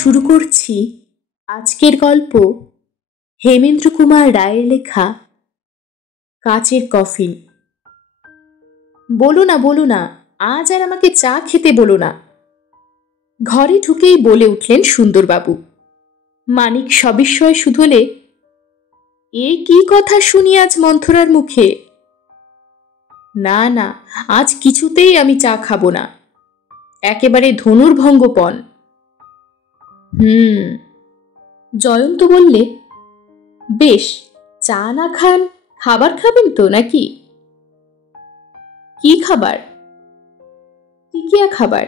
শুরু করছি আজকের গল্প হেমেন্দ্র কুমার রায়ের লেখা কাচের কফিন। বলো না, আজ আর আমাকে চা খেতে বলো না। ঘরে ঢুকেই বলে উঠলেন সুন্দরবাবু। মানিক সবিস্ময়ে শুধোলে, এ কি কথা শুনি আজ মন্থরার মুখে? না না, আজ কিছুতেই আমি চা খাবো না, একেবারে ধনুর্ভঙ্গপণ। জয়ন্ত বললে, বেশ, চা না খান খাবার খাবেন তো নাকি? কি খাবার? টিকিয়া খাবার।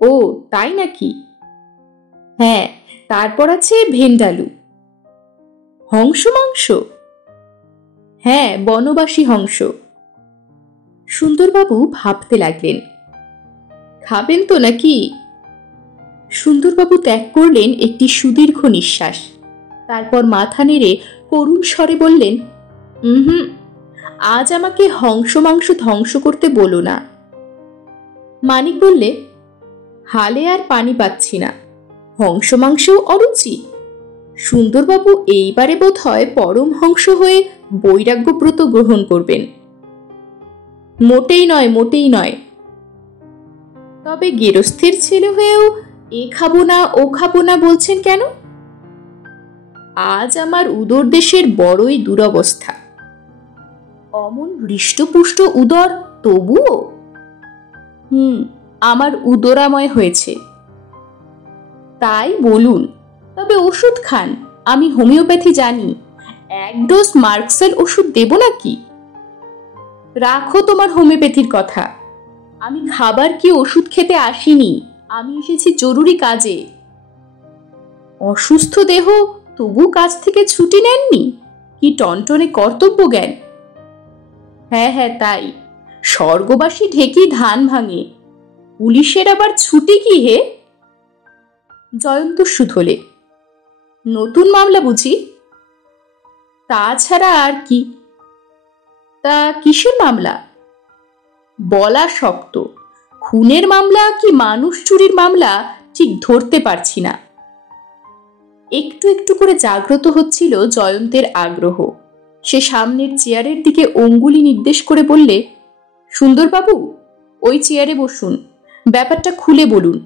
ও তাই নাকি? হ্যাঁ, তারপর আছে ভেন্ডালু। হংস মাংস? হ্যাঁ, বনবাসী হংস। সুন্দরবাবু ভাবতে লাগলেন, খাবেন তো নাকি? সুন্দরবাবু ত্যাগ করলেন একটি সুদীর্ঘ নিঃশ্বাস, তারপর মাথা নেড়ে করুণ স্বরে বললেন, আজ আমাকে হংস মাংস ধ্বংস করতে বলো না। মানিক বললে, হালে আর পানি পাচ্ছি না, হংস মাংসও অরুচি। সুন্দরবাবু এইবারে বোধ হয় পরমহংস হয়ে বৈরাগ্যব্রত গ্রহণ করবেন। মোটেই নয়, মোটেই নয়। তবে গেরস্থের ছেলে হয়েও এ খাবো না ও খাবো না বলছেন কেন? আজ আমার উদর দেশের বড়ই দুরবস্থা। অমন হৃষ্টপুষ্ট উদর, তবুও? আমার উদরাময় হয়েছে। তাই বলুন, তবে ওষুধ খান, আমি হোমিওপ্যাথি জানি। এক ডোজ মার্কসেল ওষুধ দেব নাকি? রাখো তোমার হোমিওপ্যাথির কথা, আমি খাবার কি ওষুধ খেতে আসিনি, আমি এসেছি জরুরি কাজে। অসুস্থ দেহ, তবু কাজ থেকে ছুটি নেননি? কি টনটনে কর্তব্য জ্ঞান! হ্যাঁ, তাই স্বর্গবাসী ঢেকি ধান ভাঙে, পুলিশের আবার ছুটি কি হে? জয়ন্ত শুধলে, নতুন মামলা বুঝি? তাছাড়া আর কি। তা কিসের মামলা? বলা শক্ত, খুনের মামলা কি মানুষ চুরির মামলা ঠিক ধরতে পারছি না। একটু একটু করে জাগ্রত হচ্ছিল জয়ন্তের আগ্রহ। সে সামনের চেয়ারের দিকে অঙ্গুলি নির্দেশ করে বললে, সুন্দরবাবু, ওই চেয়ারে বসুন, ব্যাপারটা খুলে বলুন।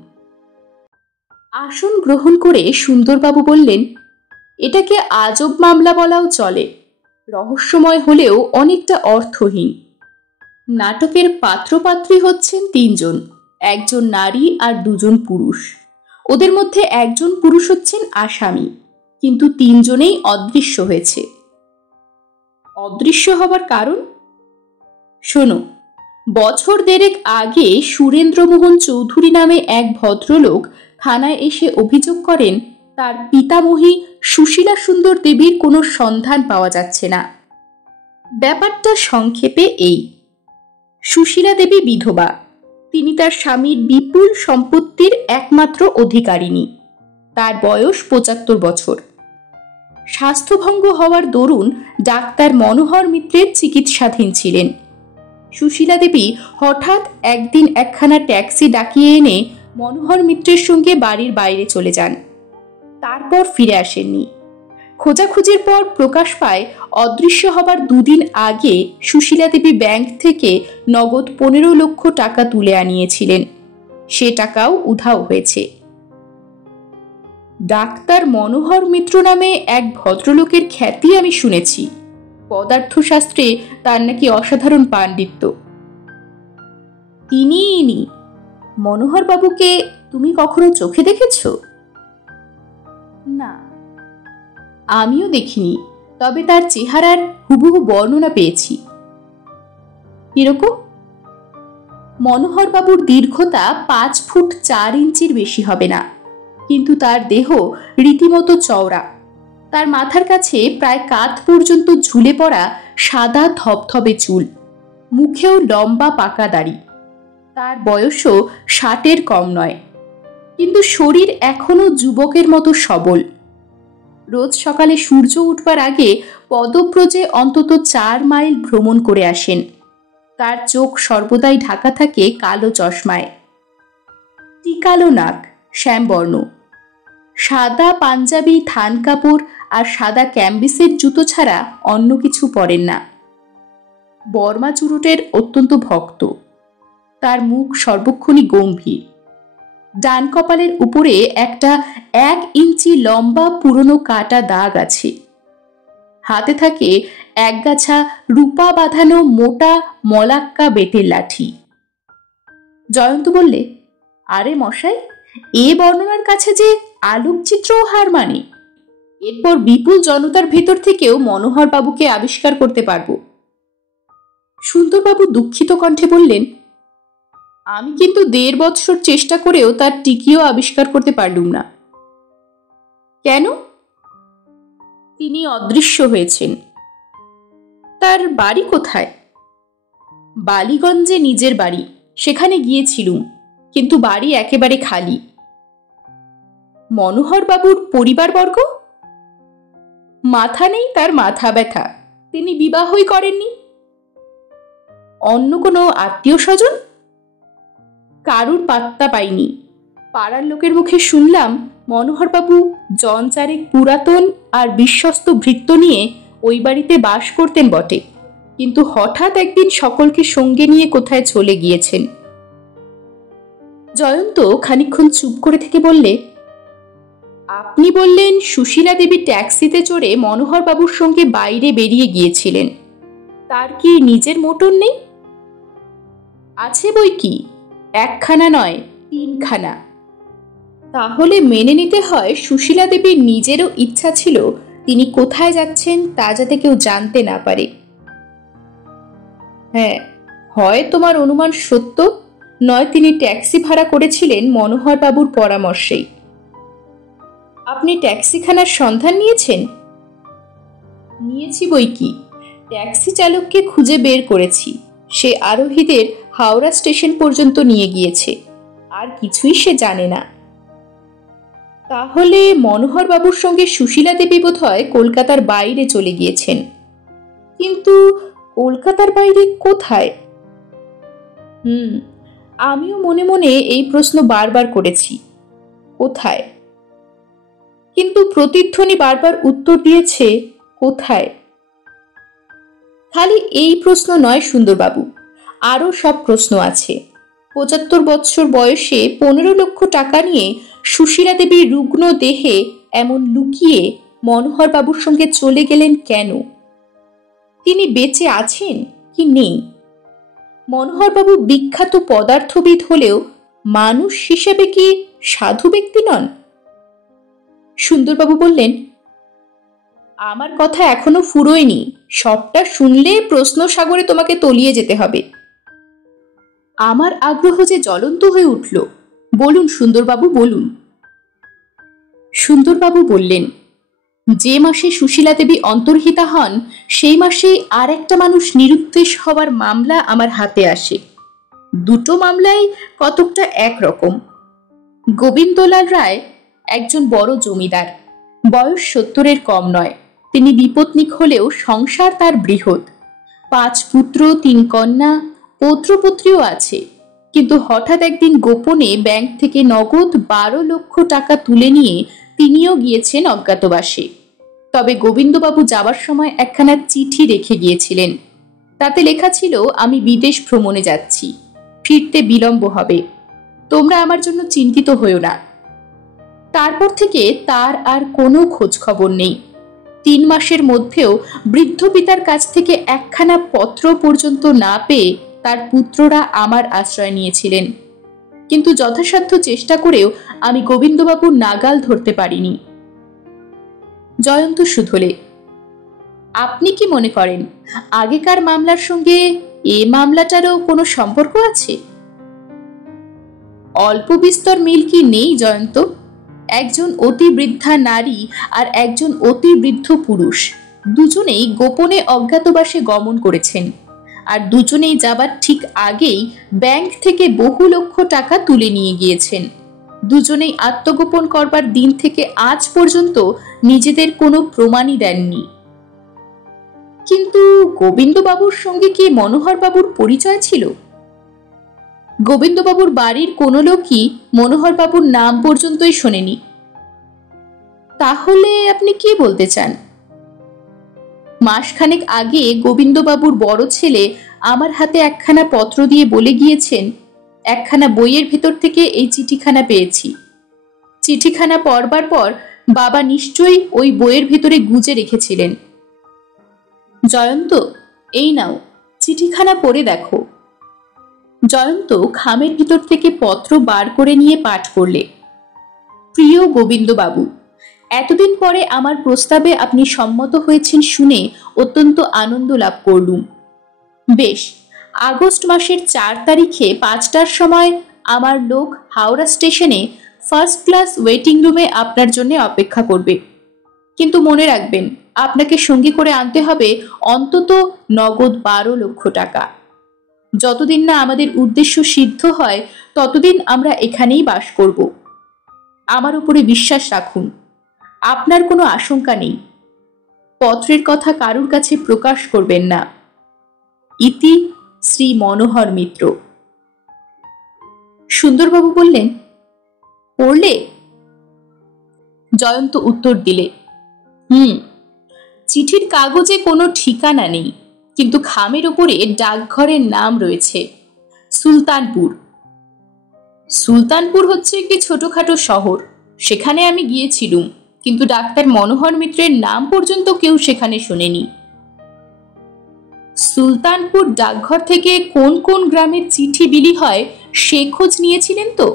আসন গ্রহণ করে সুন্দরবাবু বললেন, এটাকে আজব মামলা বলাও চলে, রহস্যময় হলেও অনেকটা অর্থহীন। নাটকের পাত্রপাত্রী হচ্ছেন 3 জন, একজন নারী আর 2 জন পুরুষ। ওদের মধ্যে একজন পুরুষ হচ্ছেন আসামি, কিন্তু 3 জনেই অদৃশ্য হয়েছে। অদৃশ্য হবার কারণ শোনো। বছর দেড়েক আগে সুরেন্দ্রমোহন চৌধুরী নামে এক ভদ্রলোক থানায় এসে অভিযোগ করেন তার পিতামহী সুশীলা সুন্দর দেবীর কোনো সন্ধান পাওয়া যাচ্ছে না। ব্যাপারটা সংক্ষেপে এই, সুশীলা দেবী বিধবা, তিনি তার স্বামীর বিপুল সম্পত্তির একমাত্র অধিকারিণী। তার বয়স 75 বছর। স্বাস্থ্যভঙ্গ হওয়ার দরুন ডাক্তার মনোহর মিত্রের চিকিৎসাধীন ছিলেন। সুশীলা দেবী হঠাৎ একদিন একখানা ট্যাক্সি ডাকিয়ে এনে মনোহর মিত্রের সঙ্গে বাড়ির বাইরে চলে যান, তারপর ফিরে আসেননি। খোঁজাখুঁজির পর প্রকাশ পায় অদৃশ্য হবার 2 দিন আগে সুশীলা দেবী ব্যাংক থেকে নগদ 15 লক্ষ টাকা তুলে আনিয়েছিলেন, সে টাকাও উধাও হয়েছে। ডাক্তার মনোহর মিত্র নামে এক ভদ্রলোকের খ্যাতি আমি শুনেছি, পদার্থশাস্ত্রে তার নাকি অসাধারণ পাণ্ডিত্য। তিনিই মনোহর বাবুকে তুমি কখনো চোখে দেখেছ? না, আমিও দেখিনি, তবে তার চেহারার হুবহু বর্ণনা পেয়েছি। এরকম? মনোহর বাবুর দীর্ঘতা 5 ফুট 4 ইঞ্চির বেশি হবে না, কিন্তু তার দেহ রীতিমতো চওড়া। তার মাথার কাছে প্রায় কাঁধ পর্যন্ত ঝুলে পড়া সাদা ধবধবে চুল, মুখেও লম্বা পাকা দাড়ি। তার বয়সও 60-এর কম নয়, কিন্তু শরীর এখনো যুবকের মতো সবল। রোজ সকালে সূর্য উঠবার আগে পদব্রজে অন্তত 4 মাইল ভ্রমণ করে আসেন। তার চোখ সর্বদাই ঢাকা থাকে কালো চশমায়। টিকালো নাক, শ্যামবর্ণ। সাদা পাঞ্জাবি, থান কাপড় আর সাদা ক্যাম্বিসের জুতো ছাড়া অন্য কিছু পরেন না। বর্মা চুরুটের অত্যন্ত ভক্ত। তার মুখ সর্বক্ষণই গম্ভীর। ডান কপালের উপরে একটা 1 ইঞ্চি লম্বা পুরনো কাটা দাগ আছে। হাতে থাকে একগাছা রূপা বাঁধানো মোটা মলাক্কা বেতের লাঠি। জয়ন্ত বললে, আরে মশাই, এ বর্ণনার কাছে যে আলোকচিত্রও হার মানে। এরপর বিপুল জনতার ভেতর থেকেও মনোহর বাবুকে আবিষ্কার করতে পারব। সুন্দরবাবু দুঃখিত কণ্ঠে বললেন, আমি কিন্তু 1.5 বৎসর চেষ্টা করেও তার টিকিও আবিষ্কার করতে পারলুম না। কেন? তিনি অদৃশ্য হয়েছেন। তার বাড়ি কোথায়? বালিগঞ্জে নিজের বাড়ি, সেখানে গিয়েছিলুম, কিন্তু বাড়ি একেবারে খালি। মনোহর বাবুর পরিবারবর্গ? মাথা নেই তার মাথা ব্যথা, তিনি বিবাহই করেননি। অন্য কোনো আত্মীয় স্বজন? কারুর পাত্তা পাইনি। পাড়ার লোকের মুখে শুনলাম মনোহরবাবু জনচারেক পুরাতন আর বিশ্বস্ত ভৃত্য নিয়ে ওই বাড়িতে বাস করতেন বটে, কিন্তু হঠাৎ একদিন সকলকে সঙ্গে নিয়ে কোথায় চলে গিয়েছেন। জয়ন্ত খানিকক্ষণ চুপ করে থেকে বললে, আপনি বললেন সুশীলা দেবী ট্যাক্সিতে চড়ে মনোহরবাবুর সঙ্গে বাইরে বেরিয়ে গিয়েছিলেন। তার কি নিজের মোটর নেই? আছে বই কি, 1খানা নয় 3খানা। তাহলে মেনে নিতে হয় সুশীলা দেবীর নিজেরও ইচ্ছা ছিল তিনি কোথায় যাচ্ছেন তা যাতে কেউ জানতে না পারে। হ্যাঁ, হয় তোমার অনুমান সত্য, নয় তিনি ট্যাক্সি ভাড়া করেছিলেন মনোহর বাবুর পরামর্শেই। আপনি ট্যাক্সিখানার সন্ধান নিয়েছেন? নিয়েছি বই কি, ট্যাক্সি চালককে খুঁজে বের করেছি। সে আরোহীদের হাওড়া স্টেশন পর্যন্ত নিয়ে গিয়েছে, আর কিছুই সে জানে না। তাহলে মনোহর বাবুর সঙ্গে সুশীলা দেবী বোধহয় কলকাতার বাইরে চলে গিয়েছেন। কিন্তু কলকাতার বাইরে কোথায়? আমিও মনে মনে এই প্রশ্ন বারবার করেছি, কোথায়? কিন্তু প্রতিধ্বনি বারবার উত্তর দিয়েছে, কোথায়? খালি এই প্রশ্ন নয় সুন্দরবাবু, আরও সব প্রশ্ন আছে। 75 বৎসর বয়সে 15 লক্ষ টাকা নিয়ে সুশীলা দেবীর রুগ্ন দেহে এমন লুকিয়ে মনোহর বাবুর সঙ্গে চলে গেলেন কেন? তিনি বেঁচে আছেন কি নেই? মনোহরবাবু বিখ্যাত পদার্থবিদ হলেও মানুষ হিসেবে কি সাধু ব্যক্তি নন? সুন্দরবাবু বললেন, আমার কথা এখনো ফুরোয়নি, সবটা শুনলে প্রশ্ন সাগরে তোমাকে তলিয়ে যেতে হবে। আমার আগ্রহ যে জ্বলন্ত হয়ে উঠল। বলুন সুন্দরবাবু, বলুন। সুন্দরবাবু বললেন, যে মাসে সুশীলা দেবী অন্তর্হিতা হন সেই মাসেই আর একটা মানুষ নিরুদ্দেশ হওয়ার মামলা আমার হাতে আসে। দুটো মামলাই কতকটা একরকম। গোবিন্দলাল রায় একজন বড় জমিদার, বয়স 70-এর কম নয়। তিনি বিপত্নিক হলেও সংসার তার বৃহৎ। 5 পুত্র 3 কন্যা, পৌত্রপত্রীও আছে। কিন্তু হঠাৎ একদিন গোপনে ব্যাংক থেকে নগদ 12 লক্ষ টাকা তুলে নিয়ে তিনিও গিয়েছেন অজ্ঞাতবাসে। তবে গোবিন্দবাবু যাবার সময় একখানা চিঠি রেখে গিয়েছিলেন। তাতে লেখা ছিল, আমি বিদেশ ভ্রমণে যাচ্ছি, ফিরতে বিলম্ব হবে, তোমরা আমার জন্য চিন্তিত হইও না। তারপর থেকে তার আর কোনো খোঁজ খবর নেই। 3 মাসের মধ্যেও বৃদ্ধ পিতার কাছ থেকে একখানা পত্র পর্যন্ত না পেয়ে তার পুত্ররা আমার আশ্রয় নিয়েছিলেন। কিন্তু যথাসাধ্য চেষ্টা করেও আমি গোবিন্দবাবুর নাগাল ধরতে পারিনি। জয়ন্ত শুধলে, আপনি কি মনে করেন আগেকার মামলার সঙ্গে এ মামলাটারও কোনো সম্পর্ক আছে? অল্প বিস্তর মিল কি নেই জয়ন্ত? একজন অতি বৃদ্ধা নারী আর একজন অতি বৃদ্ধ পুরুষ, দুজনেই গোপনে অজ্ঞাতবাসে গমন করেছেন, আর দুজনেই যাবার ঠিক আগেই ব্যাংক থেকে বহু লক্ষ টাকা তুলে নিয়ে গিয়েছেন। দুজনেই আত্মগোপন করবার দিন থেকে আজ পর্যন্ত নিজেদের কোনো প্রমাণই দেননি। কিন্তু গোবিন্দবাবুর সঙ্গে কি মনোহর বাবুর পরিচয় ছিল? গোবিন্দবাবুর বাড়ির কোনো লোকই মনোহরবাবুর নাম পর্যন্তই শোনেনি। তাহলে আপনি কি বলতে চান? মাসখানেক আগে গোবিন্দবাবুর বড় ছেলে আমার হাতে একখানা পত্র দিয়ে বলে গিয়েছেন, একখানা বইয়ের ভেতর থেকে এই চিঠিখানা পেয়েছি। চিঠিখানা পড়বার পর বাবা নিশ্চয়ই ওই বইয়ের ভেতরে গুজে রেখেছিলেন। জয়ন্ত, এই নাও, চিঠিখানা পড়ে দেখো। জয়ন্ত খামের ভিতর থেকে পত্র বার করে নিয়ে পাঠ করলে। প্রিয় গোবিন্দবাবু, এতদিন পরে আমার প্রস্তাবে আপনি সম্মত হয়েছেন শুনে অত্যন্ত আনন্দ লাভ করলুম। বেশ, আগস্ট মাসের 4 তারিখে 5টার সময় আমার লোক হাওড়া স্টেশনে ফার্স্ট ক্লাস ওয়েটিং রুমে আপনার জন্য অপেক্ষা করবে। কিন্তু মনে রাখবেন, আপনাকে সঙ্গে করে আনতে হবে অন্তত নগদ 12 লক্ষ টাকা। যতদিন না আমাদের উদ্দেশ্য সিদ্ধ হয় ততদিন আমরা এখানেই বাস করব। আমার উপরে বিশ্বাস রাখুন, আপনার কোনো আশঙ্কা নেই। পত্রের কথা কারুর কাছে প্রকাশ করবেন না। ইতি শ্রী মনোহর মিত্র। সুন্দরবাবু বললেন, পড়লে? জয়ন্ত উত্তর দিলে, চিঠির কাগজে কোনো ঠিকানা নেই, কিন্তু খামের উপরে ডাকঘরের নাম রয়েছে, সুলতানপুর। সুলতানপুর হচ্ছে একটি ছোটখাটো শহর। সেখানে আমি গিয়েছিলুম, কিন্তু ডাক্তার মনোহর মিত্রের নাম পর্যন্ত কেউ সেখানে শোনেনি। সুলতানপুর ডাকঘর থেকে কোন কোন গ্রামের চিঠি বিলি হয় সে খোঁজ নিয়েছিলেন তো?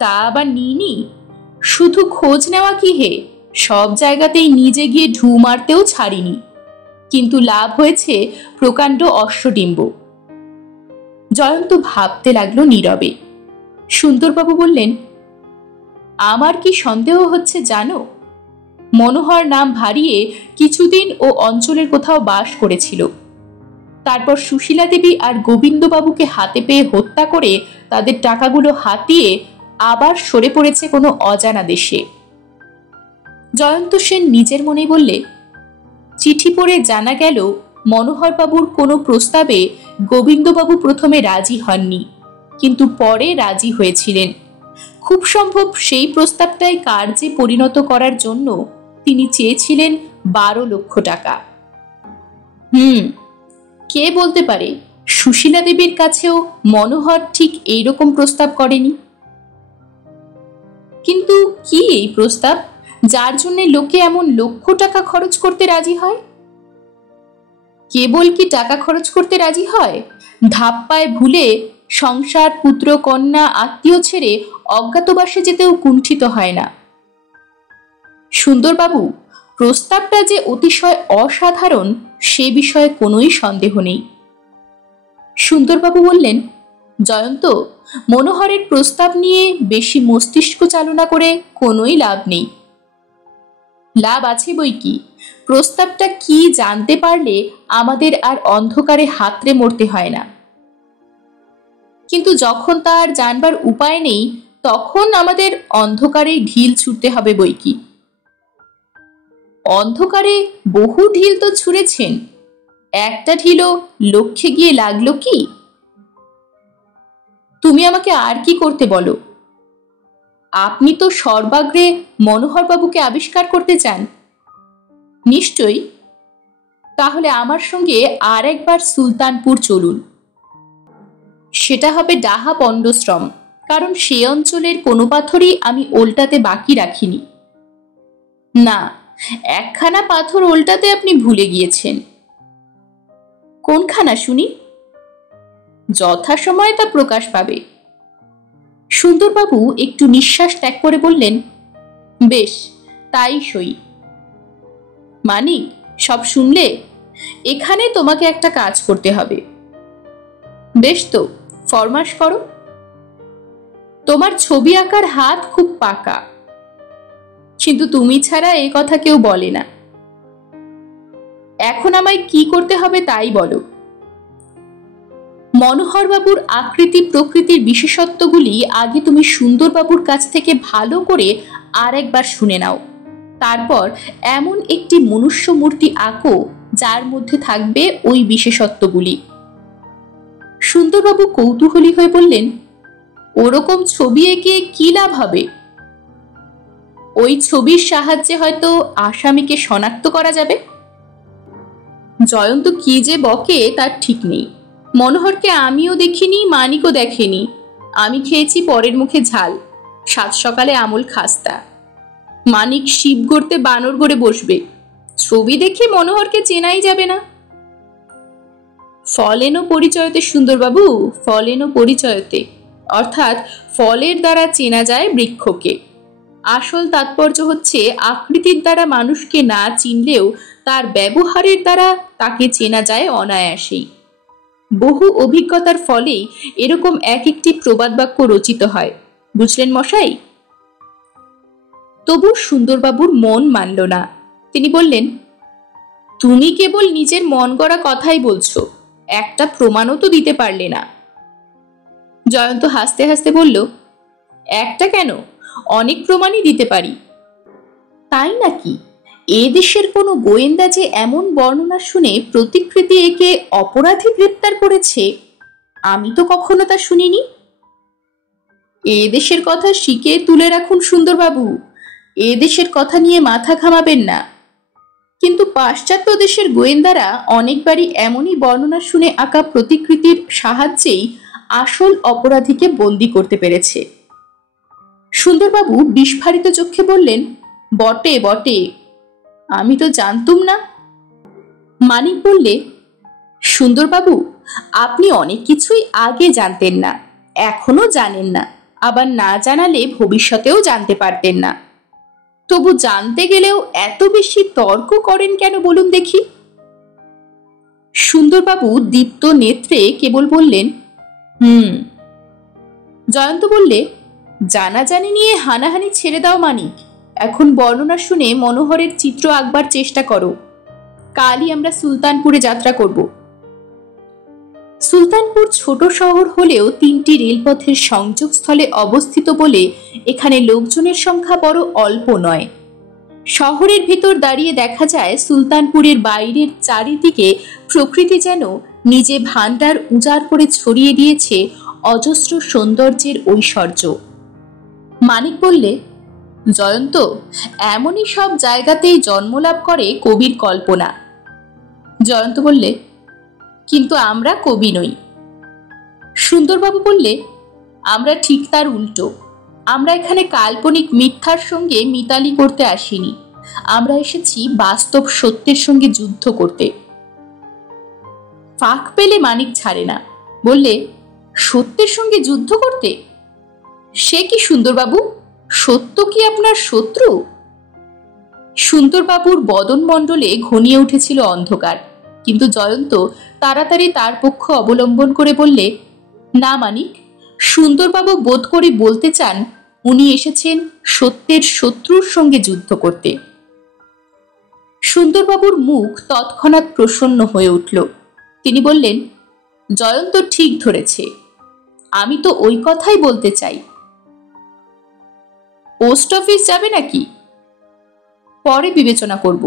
তা আবার নিইনি। শুধু খোঁজ নেওয়া কি হে, সব জায়গাতেই নিজে গিয়ে ঢু মারতেও ছাড়িনি, কিন্তু লাভ হয়েছে প্রকাণ্ড অশ্বডিম্ব। জয়ন্ত ভাবতে লাগলো নীরবে। সুন্দরবাবু বললেন, আমার কি সন্দেহ হচ্ছে জানো? মনোহর নাম ভারিয়ে কিছুদিন ও অঞ্চলের কোথাও বাস করেছিল। তারপর সুশীলা দেবী আর গোবিন্দবাবুকে হাতে পেয়ে হত্যা করে তাদের টাকাগুলো হাতিয়ে আবার সরে পড়েছে কোনো অজানা দেশে। জয়ন্ত সেন নিজের মনেই বললে, চিঠি পড়ে জানা গেল মনোহরবাবুর কোনো প্রস্তাবে গোবিন্দবাবু প্রথমে রাজি হননি, কিন্তু পরে রাজি হয়েছিলেন। খুব সম্ভব সেই প্রস্তাবটাই কার্যে পরিণত করার জন্য তিনি চেয়েছিলেন 12 লক্ষ টাকা। কে বলতে পারে সুশীলা দেবীর কাছেও মনোহর ঠিক এইরকম প্রস্তাব করেনি। কিন্তু কি এই প্রস্তাব, যার জন্য লোকে এমন লক্ষ টাকা খরচ করতে রাজি হয়? কেবল কি টাকা খরচ করতে রাজি হয়, ধাপ্পায় ভুলে সংসার, পুত্র, কন্যা, আত্মীয় ছেড়ে অজ্ঞাতবাসে যেতেও কুণ্ঠিত হয় না। সুন্দরবাবু, প্রস্তাবটা যে অতিশয় অসাধারণ সে বিষয়ে কোনোই সন্দেহ নেই। সুন্দরবাবু বললেন, জয়ন্ত, মনোহরের প্রস্তাব নিয়ে বেশি মস্তিষ্ক চালনা করে কোনোই লাভ নেই। লাভ আছে বই কি। প্রস্তাবটা কি জানতে পারলে আমাদের আর অন্ধকারে হাতড়ে মরতে হয় না। কিন্তু যখন তার জানবার উপায় নেই তখন আমাদের অন্ধকারে ঢিল ছুটতে হবে বই কি। অন্ধকারে বহু ঢিল তো ছুঁড়েছেন, একটা ঢিলও লক্ষ্যে গিয়ে লাগলো কি? তুমি আমাকে আর কি করতে বলো? আপনি তো সর্বাগ্রে মনোহরবাবুকে আবিষ্কার করতে চান। নিশ্চয়ই। তাহলে আমার সঙ্গে আর একবার সুলতানপুর চলুন। সেটা হবে ডাহা পণ্ডশ্রম, কারণ সে অঞ্চলের কোনো পাথরই আমি ওল্টাতে বাকি রাখিনি। না, একখানা পাথর ওল্টাতে আপনি ভুলে গিয়েছেন। কোনখানা শুনি? যথাসময়ে তা প্রকাশ পাবে। সুন্দরবাবু একটু নিঃশ্বাস ত্যাগ করে বললেন, বেশ, তাই সই। মানিক, সব শুনলে? এখানে তোমাকে একটা কাজ করতে হবে। বেশ তো, ফরমাশ করো। তোমার ছবি আঁকার হাত খুব পাকা, কিন্তু তুমি ছাড়া এ কথা কেউ বলে না। এখন আমায় কি করতে হবে তাই বলো। মনোহরবাবুর আকৃতি প্রকৃতির বিশেষত্বগুলি আগে তুমি সুন্দরবাবুর কাছ থেকে ভালো করে আর একবার শুনে নাও। তারপর এমন একটি মনুষ্য মূর্তি আঁকো যার মধ্যে থাকবে ওই বিশেষত্বগুলি। সুন্দরবাবু কৌতূহলী হয়ে বললেন, ওরকম ছবি এঁকে কি লাভ হবে? ওই ছবির সাহায্যে হয়তো আসামিকে শনাক্ত করা যাবে। জয়ন্ত কি যে বকে তার ঠিক নেই। মনোহরকে আমিও দেখিনি, মানিকও দেখেনি। আমি খেয়েছি পরের মুখে ঝাল, সাত সকালে আমল খাস্তা। মানিক শিব গড়তে বানর গড়ে বসবে, ছবি দেখে মনোহরকে চেনাই যাবে না। ফলেনো পরিচয়তে সুন্দরবাবু, ফলেনো পরিচয়তে, অর্থাৎ ফলের দ্বারা চেনা যায় বৃক্ষকে। আসল তাৎপর্য হচ্ছে আকৃতির দ্বারা মানুষকে না চিনলেও তার ব্যবহারের দ্বারা তাকে চেনা যায় অনায়াসেই। বহু অভিজ্ঞতার ফলেই এরকম এক একটি প্রবাদ বাক্য রচিত হয়, বুঝলেন মশাই? তবু সুন্দরবাবুর মন মানল না। তিনি বললেন, তুমি কেবল নিজের মন গড়া কথাই বলছো, একটা প্রমাণও তো দিতে পারলে না। জয়ন্ত হাসতে হাসতে বলল, একটা কেন, অনেক প্রমাণই দিতে পারি। তাই নাকি? এ দেশের কোনো গোয়েন্দা যে এমন বর্ণনা শুনে প্রতিকৃতি একে অপরাধী গ্রেপ্তার করেছে, আমি তো কখনো তা শুনিনি। এ দেশের কথা শিখে তুলে রাখুন সুন্দরবাবু, এ দেশের কথা নিয়ে মাথা ঘামাবেন না। কিন্তু পাশ্চাত্য দেশের গোয়েন্দারা অনেকবারই এমনই বর্ণনা শুনে আঁকা প্রতিকৃতির সাহায্যেই আসল অপরাধীকে বন্দী করতে পেরেছে। সুন্দরবাবু বিস্ফারিত চোখে বললেন, বটে বটে, আমি তো জানতুম না। মানিক বললে, সুন্দরবাবু, আপনি অনেক কিছুই আগে জানতেন না, এখনো জানেন না, আবার না জানালে ভবিষ্যতেও জানতে পারতেন না। তবু জানতে গেলেও এত বেশি তর্ক করেন কেন বলুন দেখি? সুন্দরবাবু দীপ্ত নেত্রে কেবল বললেন, জয়ন্ত বললে, জানাজানি নিয়ে হানাহানি ছেড়ে দাও মানিক, এখন বর্ণনা শুনে মনোহরের চিত্র আঁকবার চেষ্টা করো। কালই আমরা সুলতানপুরে যাত্রা করব। সুলতানপুর ছোট শহর হলেও 3টি রেলপথের সংযোগস্থলে অবস্থিত বলে এখানে লোকজনের সংখ্যা বড় অল্প নয়। শহরের ভিতর দাঁড়িয়ে দেখা যায় সুলতানপুরের বাইরের চারিদিকে প্রকৃতি যেন নিজে ভান্ডার উজাড় করে ছড়িয়ে দিয়েছে অজস্র সৌন্দর্যের ঐশ্বর্য। মানিক বললে, জয়ন্ত, এমনই সব জায়গাতেই জন্মলাভ করে কবির কল্পনা। জয়ন্ত বললে, কিন্তু আমরা কবি নই। সুন্দরবাবু বললে, আমরা ঠিক তার উল্টো। আমরা এখানে কাল্পনিক মিথ্যার সঙ্গে মিতালি করতে আসিনি, আমরা এসেছি বাস্তব সত্যের সঙ্গে যুদ্ধ করতে। ফাঁক পেলে মানিক ছাড়ে না, বললে, সত্যের সঙ্গে যুদ্ধ করতে? সে কি সুন্দরবাবু, সত্য কি আপনার শত্রু? সুন্দরবাবুর বদন মণ্ডলে ঘনিয়ে উঠেছিল অন্ধকার, কিন্তু জয়ন্ত তাড়াতাড়ি তার পক্ষ অবলম্বন করে বললে, না মানিক, সুন্দরবাবু বোধ করে বলতে চান উনি এসেছেন সত্যের শত্রুর সঙ্গে যুদ্ধ করতে। সুন্দরবাবুর মুখ তৎক্ষণাৎ প্রসন্ন হয়ে উঠল। তিনি বললেন, জয়ন্ত ঠিক ধরেছে, আমি তো ওই কথাই বলতে চাই। পোস্ট অফিস যাবে নাকি? পরে বিবেচনা করব।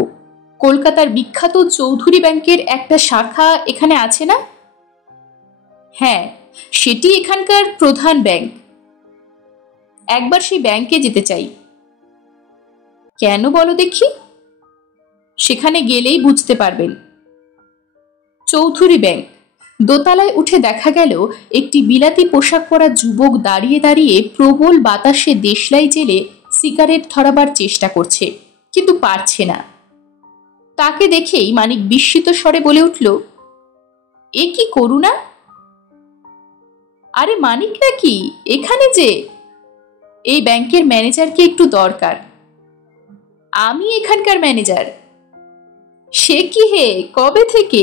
কলকাতার বিখ্যাত চৌধুরী ব্যাংকের একটা শাখা এখানে আছে না? হ্যাঁ, সেটি এখানকার প্রধান ব্যাংক। একবার সেই ব্যাংকে যেতে চাই। কেন বলো দেখি? সেখানে গেলেই বুঝতে পারবেন। চৌধুরী ব্যাংক। দোতলায় উঠে দেখা গেল একটি বিলাতি পোশাক পরা যুবক দাঁড়িয়ে দাঁড়িয়ে প্রবল বাতাসে দেশলাই জেলে সিগারেট ধরাবার চেষ্টা করছে, কিন্তু পারছে না। তাকে দেখেই মানিক বিস্মিত স্বরে বলে উঠল, এ কি করুণা! আরে মানিক নাকি এখানে? যে এই ব্যাংকের ম্যানেজারকে একটু দরকার। আমি এখানকার ম্যানেজার। সে কি হে, কবে থেকে?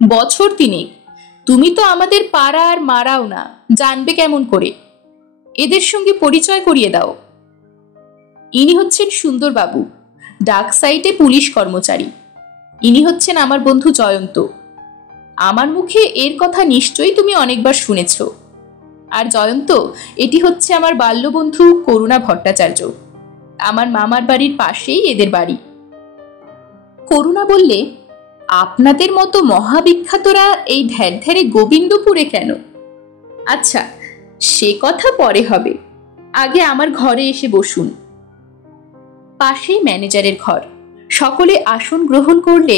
বছর 3। তুমি তো আমাদের পাড়া আর মারাও না, জানবে কেমন করে? এদের সঙ্গে পরিচয় করিয়ে দাও। ইনি হচ্ছেন সুন্দরবাবু, ডাক সাইটে পুলিশ কর্মচারী। ইনি হচ্ছেন আমার বন্ধু জয়ন্ত। আমার মুখে এর কথা নিশ্চয়ই তুমি অনেকবার শুনেছ। আর জয়ন্ত, এটি হচ্ছে আমার বাল্যবন্ধু করুণা ভট্টাচার্য। আমার মামার বাড়ির পাশেই এদের বাড়ি। করুণা বললে, আপনাদের মতো মহাবিখ্যাতরা এই ধ্যারে গোবিন্দপুরে কেন? আচ্ছা, সে কথা পরে হবে, আগে আমার ঘরে এসে বসুন। পাশেই ম্যানেজারের ঘর। সকলে আসন গ্রহণ করলে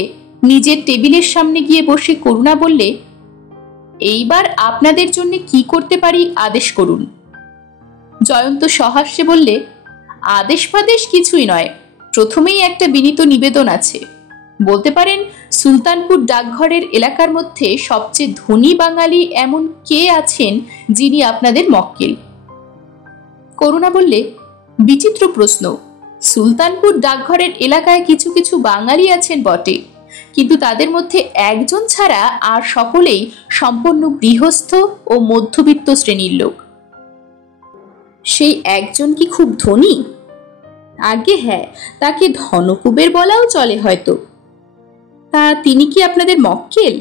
নিজের টেবিলের সামনে গিয়ে বসে করুণা বললে, এইবার আপনাদের জন্য কি করতে পারি আদেশ করুন। জয়ন্ত সহাস্যে বললে, আদেশ ফাদেশ কিছুই নয়, প্রথমেই একটা বিনীত নিবেদন আছে। বলতে পারেন সুলতানপুর ডাকঘরের এলাকার মধ্যে সবচেয়ে ধনী বাঙালি এমন কে আছেন যিনি আপনাদের মক্কেল? করুণা বললে, বিচিত্র প্রশ্ন। সুলতানপুর ডাকঘরের এলাকায় কিছু কিছু বাঙালি আছেন বটে, কিন্তু তাদের মধ্যে একজন ছাড়া আর সকলেই সম্পূর্ণ গৃহস্থ ও মধ্যবিত্ত শ্রেণীর লোক। সেই একজন কি খুব ধনী? আগে হ্যাঁ, তাকে ধনকুবের বলাও চলে হয়তো। তা তিনি কি আপনাদের মক্কেল?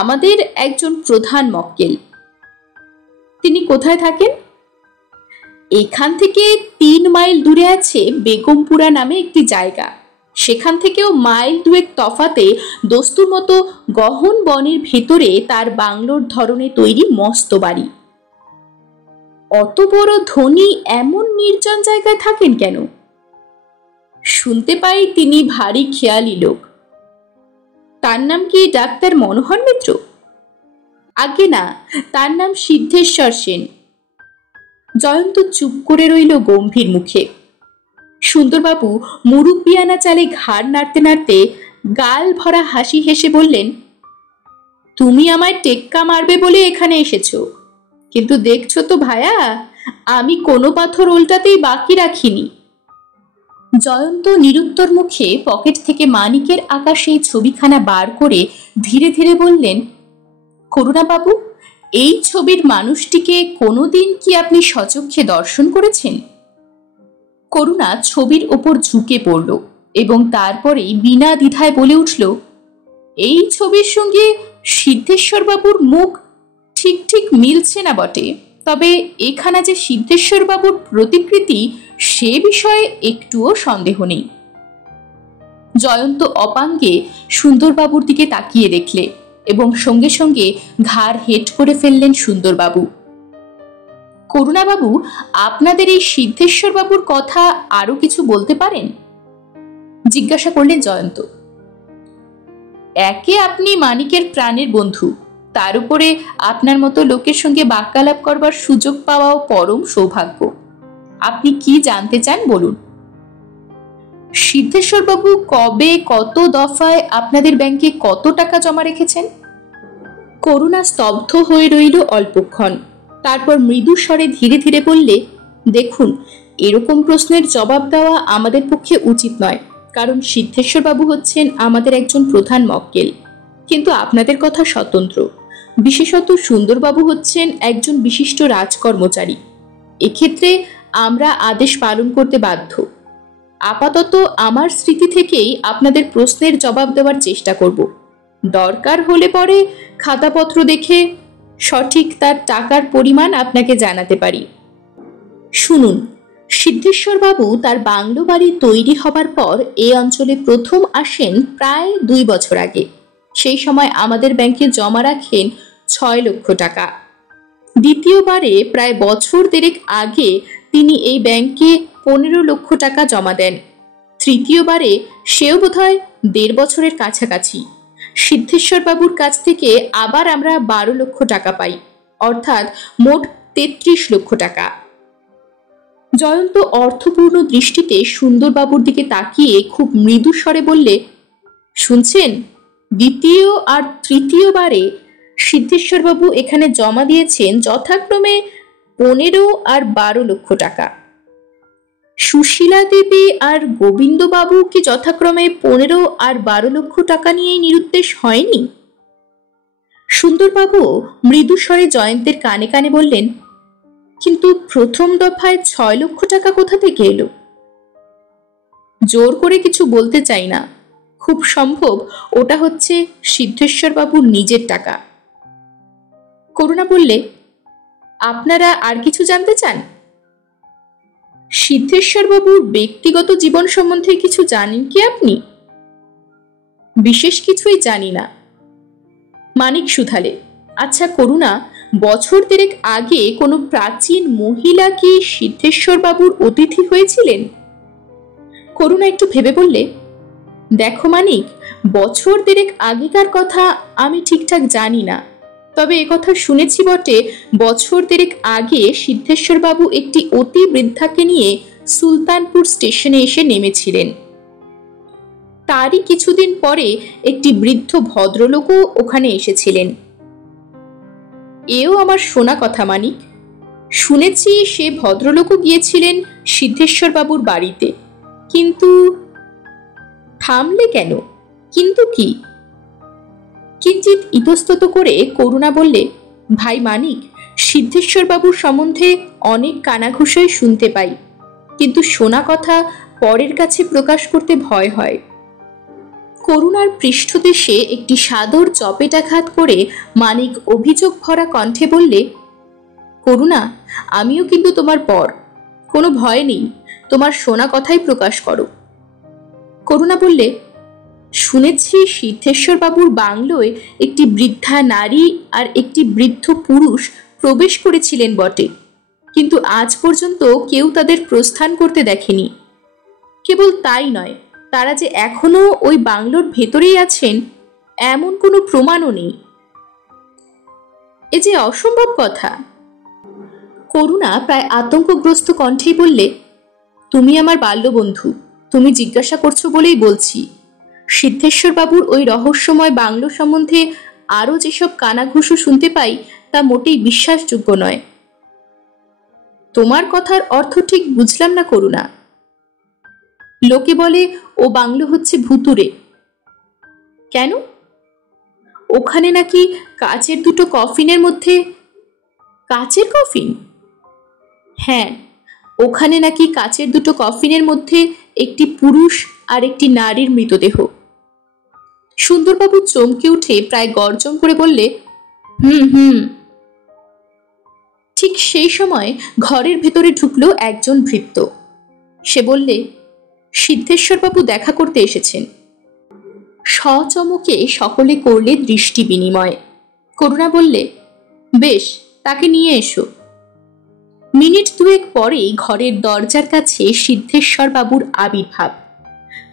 আমাদের একজন প্রধান মক্কেল। তিনি কোথায় থাকেন? এখান থেকে 3 মাইল দূরে আছে বেগমপুরা নামে একটি জায়গা। সেখান থেকেও মাইল 2 তফাতে দস্তুর মতো গহন বনের ভেতরে তার বাংলোর ধরনে তৈরি মস্ত বাড়ি। অত বড় ধনী এমন নির্জন জায়গায় থাকেন কেন? শুনতে পাই তিনি ভারী খেয়ালি লোক। তার নাম কি ডাক্তার মনোহর মিত্র? আগে না, তার নাম সিদ্ধেশ্বর সেন। জয়ন্ত চুপ করে রইল গম্ভীর মুখে। সুন্দরবাবু মুরুব্বিয়ানা চালে ঘাড় নাড়তে নাড়তে গাল ভরা হাসি হেসে বললেন, তুমি আমায় টেক্কা মারবে বলে এখানে এসেছো, কিন্তু দেখছো তো ভায়া, আমি কোনো পাথর উল্টাতেই বাকি রাখিনি। জয়ন্ত নিরুত্তর মুখে পকেট থেকে মানিকের আঁকা সেই ছবিখানা বার করে ধীরে ধীরে বললেন, করুণাবাবু, এই ছবির মানুষটিকে কোনোদিন কি আপনি সচক্ষে দর্শন করেছেন? করুণা ছবির ওপর ঝুঁকে পড়ল এবং তারপরেই বিনা দ্বিধায় বলে উঠল, এই ছবির সঙ্গে সিদ্ধেশ্বর বাবুর মুখ ঠিক ঠিক মিলছে না বটে, তবে এখানে যে সিদ্ধেশ্বর বাবুর প্রতিকৃতি সে বিষয়ে একটুও সন্দেহ নেই। জয়ন্ত অপাঙ্গে সুন্দরবাবুর দিকে তাকিয়ে দেখলে এবং সঙ্গে সঙ্গে ঘাড় হেট করে ফেললেন সুন্দরবাবু। করুণাবাবু, আপনাদের এই সিদ্ধেশ্বর বাবুর কথা আরো কিছু বলতে পারেন? জিজ্ঞাসা করলেন জয়ন্ত। একে আপনি মানিকের প্রাণের বন্ধু, তার উপরে আপনার মতো লোকের সঙ্গে বাক্যালাপ করবার সুযোগ পাওয়াও পরম সৌভাগ্য। আপনি কি জানতে চান বলুন। সিদ্ধেশ্বর বাবু কবে, কত দফায় আপনাদের ব্যাংকে কত টাকা জমা রেখেছেন? করুণা স্তব্ধ হয়ে রইল অল্পক্ষণ, তারপর মৃদু স্বরে ধীরে ধীরে বললে, দেখুন, এরকম প্রশ্নের জবাব দেওয়া আমাদের পক্ষে উচিত নয়, কারণ সিদ্ধেশ্বর বাবু হচ্ছেন আমাদের একজন প্রধান মক্কেল, কিন্তু আপনাদের কথা স্বতন্ত্র। বিশেষত সুন্দরবাবু হচ্ছেন একজন বিশিষ্ট রাজকর্মচারী। এক্ষেত্রে আমরা আদেশ পালন করতে বাধ্য। আপাতত আমার স্মৃতি থেকেই আপনাদের প্রশ্নের জবাব দেওয়ার চেষ্টা করব। দরকার হলে পরে খাতাপত্র দেখে সঠিক তার টাকার পরিমাণ আপনাকে জানাতে পারি। শুনুন, সিদ্ধেশ্বর বাবু তার বাংলো বাড়ি তৈরি হবার পর এই অঞ্চলে প্রথম আসেন প্রায় 2 বছর আগে। সেই সময় আমাদের ব্যাংকে জমা রাখেন 6 লক্ষ টাকা। দ্বিতীয়বারে প্রায় বছর 1.5 আগে তিনি এই ব্যাংকে 15 লক্ষ টাকা জমা দেন। তৃতীয়বারে সেও বোধহয় 1.5 বছরের কাছাকাছি। সিদ্ধেশ্বর বাবুর কাছ থেকে আবার আমরা 12 লক্ষ টাকা পাই, অর্থাৎ মোট 33 লক্ষ টাকা। জয়ন্ত অর্থপূর্ণ দৃষ্টিতে সুন্দরবাবুর দিকে তাকিয়ে খুব মৃদু স্বরে বললে, শুনছেন, দ্বিতীয় আর তৃতীয়বারে সিদ্ধেশ্বর বাবু এখানে জমা দিয়েছেন যথাক্রমে 15 আর 12 লক্ষ টাকা। সুশীলা দেবী আর গোবিন্দবাবু কি যথাক্রমে 15 আর 12 লক্ষ টাকা নিয়েই নিরুদ্দেশ হয়নি? সুন্দরবাবু মৃদু স্বরে জয়ন্তের কানে কানে বললেন, কিন্তু প্রথম দফায় 6 লক্ষ টাকা কোথা থেকে এলো? জোর করে কিছু বলতে চাই না, খুব সম্ভব ওটা হচ্ছে সিদ্ধেশ্বর বাবুর নিজের টাকা। করুণা বললে, আপনারা আর কিছু জানতে চান? সিদ্ধেশ্বর বাবুর ব্যক্তিগত জীবন সম্বন্ধে কিছু জানেন কি আপনি? বিশেষ কিছুই জানি না। মানিক শুধালে, আচ্ছা করুণা, বছর দেড়েক আগে কোনো প্রাচীন মহিলা কি সিদ্ধেশ্বর বাবুর অতিথি হয়েছিলেন? করুণা একটু ভেবে বললে, দেখো মানিক, বছর দেড়েক আগেকার কথা আমি ঠিকঠাক জানি না, তবে একথা শুনেছি বটে, বছর দেড়েক আগে সিদ্ধেশ্বর বাবু একটি অতি বৃদ্ধাকে নিয়ে সুলতানপুর স্টেশনে এসে নেমেছিলেন। তারই কিছুদিন পরে একটি বৃদ্ধ ভদ্রলোকও ওখানে এসেছিলেন। এও আমার শোনা কথা মানিক। শুনেছি সে ভদ্রলোকও গিয়েছিলেন সিদ্ধেশ্বর বাবুর বাড়িতে। কিন্তু থামলে কেন? কিন্তু কি? কিঞ্চিত ইতস্তত করে করুণা বললে, ভাই মানিক, সিদ্ধেশ্বর বাবুর সম্বন্ধে অনেক কানাঘুষোই শুনতে পাই, কিন্তু শোনা কথা পরের কাছে প্রকাশ করতে ভয় হয়। করুণার পৃষ্ঠদেশে একটি সাদর চপেটাঘাত করে মানিক অভিযোগ ভরা কণ্ঠে বললে, করুণা, আমিও কিন্তু তোমার পর, কোনো ভয় নেই, তোমার শোনা কথাই প্রকাশ করো। করুণা বললে, শুনেছি সিদ্ধেশ্বর বাবুর বাংলোয় একটি বৃদ্ধা নারী আর একটি বৃদ্ধ পুরুষ প্রবেশ করেছিলেন বটে, কিন্তু আজ পর্যন্ত কেউ তাদের প্রস্থান করতে দেখেনি। কেবল তাই নয়, তারা যে এখনো ওই বাংলোর ভেতরেই আছেন এমন কোনো প্রমাণও নেই। এ যে অসম্ভব কথা। করুণা প্রায় আতঙ্কগ্রস্ত কণ্ঠেই বললে, তুমি আমার বাল্যবন্ধু, তুমি জিজ্ঞাসা করছো বলেই বলছি। সিদ্ধেশ্বর বাবুর ওই রহস্যময় বাংলো সম্বন্ধে আরও যেসব কানাঘুষো শুনতে পাই তা মোটেই বিশ্বাসযোগ্য নয়। তোমার কথার অর্থ ঠিক বুঝলাম না করুণা। লোকে বলে ও বাংলো হচ্ছে ভুতুরে। কেন? ওখানে নাকি কাচের দুটো কফিনের মধ্যে। কাচের কফিন? হ্যাঁ, ওখানে নাকি কাচের দুটো কফিনের মধ্যে একটি পুরুষ আর একটি নারীর মৃতদেহ। সুন্দরবাবু চমকে উঠে প্রায় গর্জন করে বললে, হুম। ঠিক সেই সময় ঘরের ভেতরে ঢুকলো একজন ভৃত্য। সে বললে, সিদ্ধেশ্বরবাবু দেখা করতে এসেছেন। সচমকে সকলে করলে দৃষ্টি বিনিময়। করুণা বললে, বেশ, তাকে নিয়ে এসো। মিনিট দুয়েক পরেই ঘরের দরজার কাছে সিদ্ধেশ্বর বাবুর আবির্ভাব।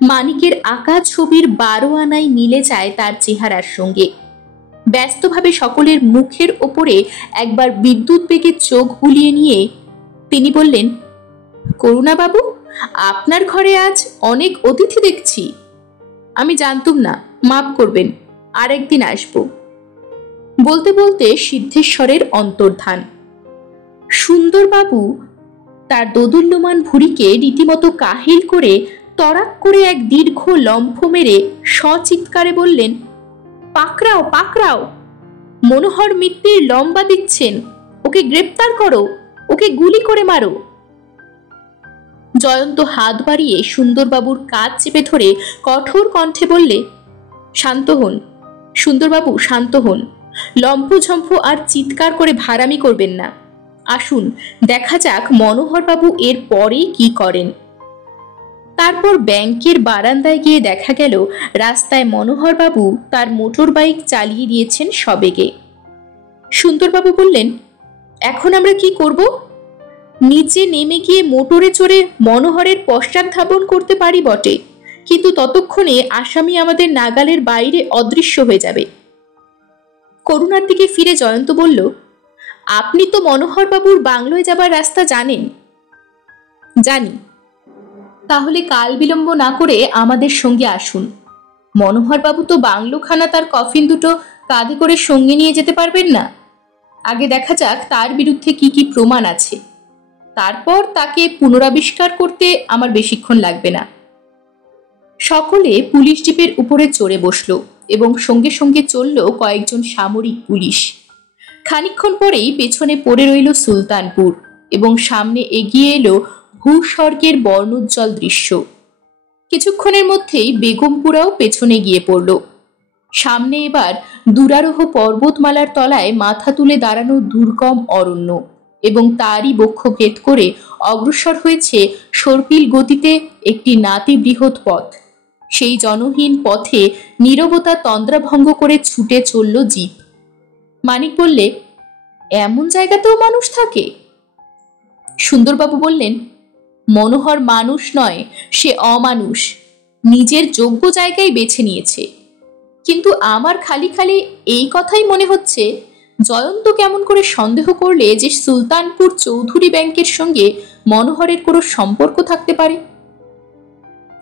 মানিকের আঁকা ছবির 12 আনায় মিলে যায় তার চেহারার সঙ্গে। ব্যস্তভাবে সকলের মুখের ওপরে একবার বিদ্যুৎ বেগে চোখ বুলিয়ে নিয়ে তিনি বললেন, করুণা বাবু, আপনার ঘরে আজ অনেক অতিথি দেখছি। আমি জানতুম না, মাপ করবেন, আরেকদিন আসব। বলতে বলতে সিদ্ধেশ্বরের অন্তর্ধান। সুন্দরবাবু তার দোদুল্যমান ভুঁড়িকে রীতিমতো কাহিল করে তরাক করে এক দীর্ঘ লম্ফ মেরে সচিৎকারে বললেন, পাকড়াও পাকড়াও, মনোহর মিত্তির লম্বা দিচ্ছেন, ওকে গ্রেপ্তার করো, ওকে গুলি করে মারো। জয়ন্ত হাত বাড়িয়ে সুন্দরবাবুর কাঁধ চেপে ধরে কঠোর কণ্ঠে বললে, শান্ত হন সুন্দরবাবু, শান্ত হন, লম্ফঝম্ফ আর চিৎকার করে ভাড়ামি করবেন না। আসুন দেখা যাক মনোহরবাবু এর পরে কি করেন। তারপর ব্যাংকের বারান্দায় গিয়ে দেখা গেল রাস্তায় মনোহরবাবু তার মোটর বাইক চালিয়ে দিয়েছেন সবেগে। সুন্দরবাবু বললেন, এখন আমরা কি করব? নিচে নেমে গিয়ে মোটরে চড়ে মনোহরের পশ্চাৎধাবন করতে পারি বটে, কিন্তু ততক্ষণে আসামি আমাদের নাগালের বাইরে অদৃশ্য হয়ে যাবে। করুণার দিকে ফিরে জয়ন্ত বলল, আপনি তো মনোহরবাবুর বাংলোয় যাবার রাস্তা জানেন। জানি। তাহলে কাল বিলম্ব না করে আমাদের সঙ্গে আসুন। মনোহরবাবু তো বাংলোখানা তার কফিন দুটো কাঁধে করে সঙ্গে নিয়ে যেতে পারবেন না। আগে দেখা যাক তার বিরুদ্ধে কি কি প্রমাণ আছে, তারপর তাকে পুনরাবিষ্কার করতে আমার বেশিক্ষণ লাগবে না। সকলে পুলিশ জিপের উপরে চড়ে বসল এবং সঙ্গে সঙ্গে চলল কয়েকজন সামরিক পুলিশ। খানিকক্ষণ পরেই পেছনে পড়ে রইল সুলতানপুর এবং সামনে এগিয়ে এলো ভূস্বর্গের বর্ণোজ্জ্বল দৃশ্য। কিছুক্ষণের মধ্যেই বেগমপুরাও পেছনে গিয়ে পড়ল। সামনে এবার দুরারোহ পর্বতমালার তলায় মাথা তুলে দাঁড়ানো দুর্গম অরণ্য এবং তারই বক্ষভেদ করে অগ্রসর হয়েছে সর্পিল গতিতে একটি নাতি বৃহৎ পথ। সেই জনহীন পথে নীরবতা তন্দ্রাভঙ্গ করে ছুটে চলল জিপ। মানিক বললে, এমন জায়গাতেও মানুষ থাকে? সুন্দরবাবু বললেন, মনোহর মানুষ নয়, সে অমানুষ, নিজের যোগ্য জায়গায় বেছে নিয়েছে। কিন্তু আমার খালি খালি এই কথাই মনে হচ্ছে, জয়ন্ত কেমন করে সন্দেহ করলে যে সুলতানপুর চৌধুরী ব্যাংকের সঙ্গে মনোহরের কোনো সম্পর্ক থাকতে পারে?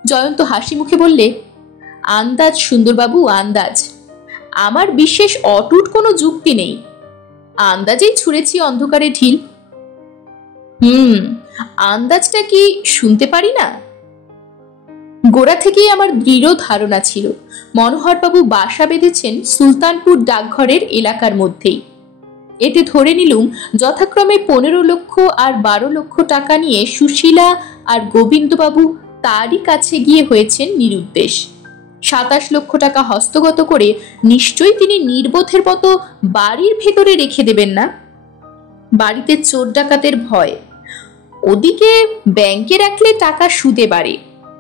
জয়ন্ত হাসি মুখে বললে, আন্দাজ সুন্দরবাবু, আন্দাজ। আমার বিশেষ অটুট কোনো যুক্তি নেই, আন্দাজেই ছুঁড়েছি অন্ধকারে ঢিল। আন্দাজটা কি শুনতে পারি না? গোড়া থেকেই আমার দৃঢ় ধারণা ছিল মনোহরবাবু বাসা বেঁধেছেন সুলতানপুর ডাকঘরের এলাকার মধ্যেই। এতে ধরে নিলুম যথাক্রমে 15 লক্ষ আর 12 লক্ষ টাকা নিয়ে সুশীলা আর গোবিন্দবাবু তারই কাছে গিয়ে হয়েছেন নিরুদ্দেশ। 27 লক্ষ টাকা হস্তগত করে নিশ্চয়ই তিনি নির্বোধের মতো বাড়ির ভেতরে রেখে দেবেন না। বাড়িতে চোর ডাকাতের ভয়, ওদিকে ব্যাংকে রাখলে টাকা সুদে বাড়ে।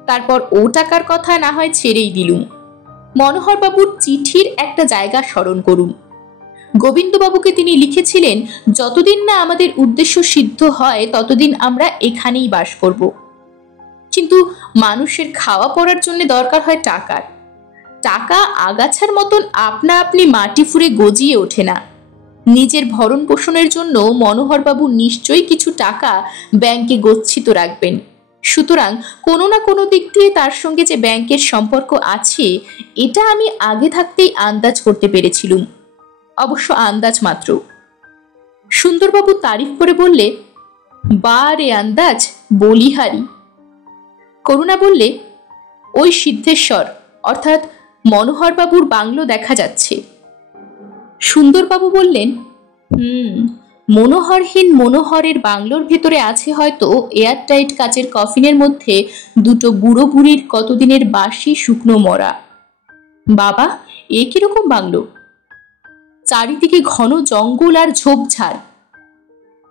তারপর ও টাকার কথা না হয় ছেড়েই দিলুম। মনোহরবাবুর চিঠির একটা জায়গা স্মরণ করুন। গোবিন্দবাবুকে তিনি লিখেছিলেন, যতদিন না আমাদের উদ্দেশ্য সিদ্ধ হয় ততদিন আমরা এখানেই বাস করব। কিন্তু মানুষের খাওয়া পড়ার জন্য দরকার হয় টাকার। টাকা আগাছার মতন আপনা আপনি মাটি ফুঁড়ে গজিয়ে ওঠে না। নিজের ভরণ পোষণের জন্য মনোহরবাবু নিশ্চয়ই কিছু টাকা ব্যাংকে গচ্ছিত রাখবেন। সুতরাং কোনো না কোনো দিক দিয়ে তার সঙ্গে যে ব্যাংকের সম্পর্ক আছে, এটা আমি আগে থাকতেই আন্দাজ করতে পেরেছিলুম। অবশ্য আন্দাজ মাত্র। সুন্দরবাবু তারিফ করে বললে, বারে আন্দাজ, বলিহারি। করুণা বললে, ওই সিদ্ধেশ্বর অর্থাৎ মনোহরবাবুর বাংলো দেখা যাচ্ছে। সুন্দরবাবু বললেন, মনোহরহীন মনোহরের বাংলোর ভেতরে আছে হয়তো এয়ারটাইট কাচের কফিনের মধ্যে দুটো বুড়ো বুড়ির কতদিনের বাসি শুকনো মরা। বাবা, এ কিরকম বাংলো? চারিদিকে ঘন জঙ্গল আর ঝোপঝাড়,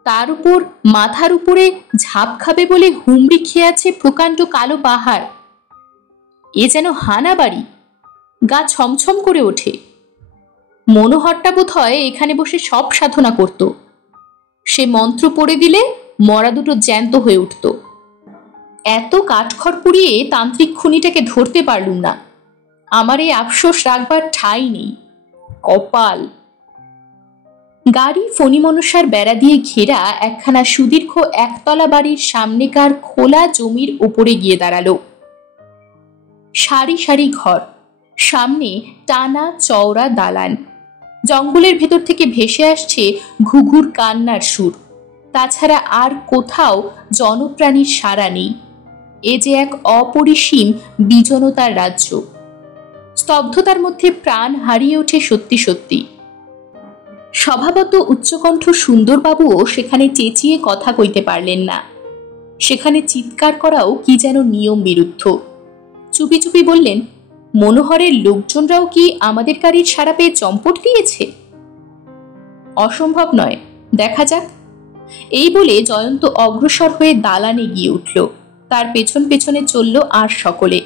তার উপর মাথার উপরে ঝাঁপ খাবে বলে হুমড়ি খেয়ে আছে প্রকাণ্ড কালো পাহাড়। এ যেন হানা বাড়ি, গা ছমছম করে ওঠে। মনোহরটা বোধ হয় এখানে বসে সব সাধনা করত। সে মন্ত্র পড়ে দিলে মরা দুটো জ্যান্ত হয়ে উঠত। এত কাঠখড় পুড়িয়ে তান্ত্রিক খুনিটাকে ধরতে পারলুম না। আমার এই আফসোস রাখবার ঠাঁই নেই। কপাল। গাড়ি ফণিমনসার বেড়া দিয়ে ঘেরা একখানা সুদীর্ঘ একতলা বাড়ির সামনেকার খোলা জমির ওপরে গিয়ে দাঁড়ালো। সারি সারি ঘর, সামনে টানা চওড়া দালান। জঙ্গলের ভেতর থেকে ভেসে আসছে ঘুঘুর কান্নার সুর। তাছাড়া আর কোথাও জনপ্রাণীর সাড়া নেই। এ যে এক অপরিসীম বিজনতার রাজ্য। স্তব্ধতার মধ্যে প্রাণ হারিয়ে ওঠে সত্যি সত্যি। স্বভাবত উচ্চকণ্ঠ সুন্দরবাবুও সেখানে চেঁচিয়ে কথা কইতে পারলেন না। সেখানে চিৎকার করাও কি যেন নিয়ম বিরুদ্ধ। চুপি চুপি বললেন, মনোহরের লোকজনরাও কি আমাদের গাড়ির সাড়া পেয়ে চম্পট দিয়েছে? অসম্ভব নয়, দেখা যাক। এই বলে জয়ন্ত অগ্রসর হয়ে দালানে গিয়ে উঠল। তার পেছন পেছনে চলল আর সকলে।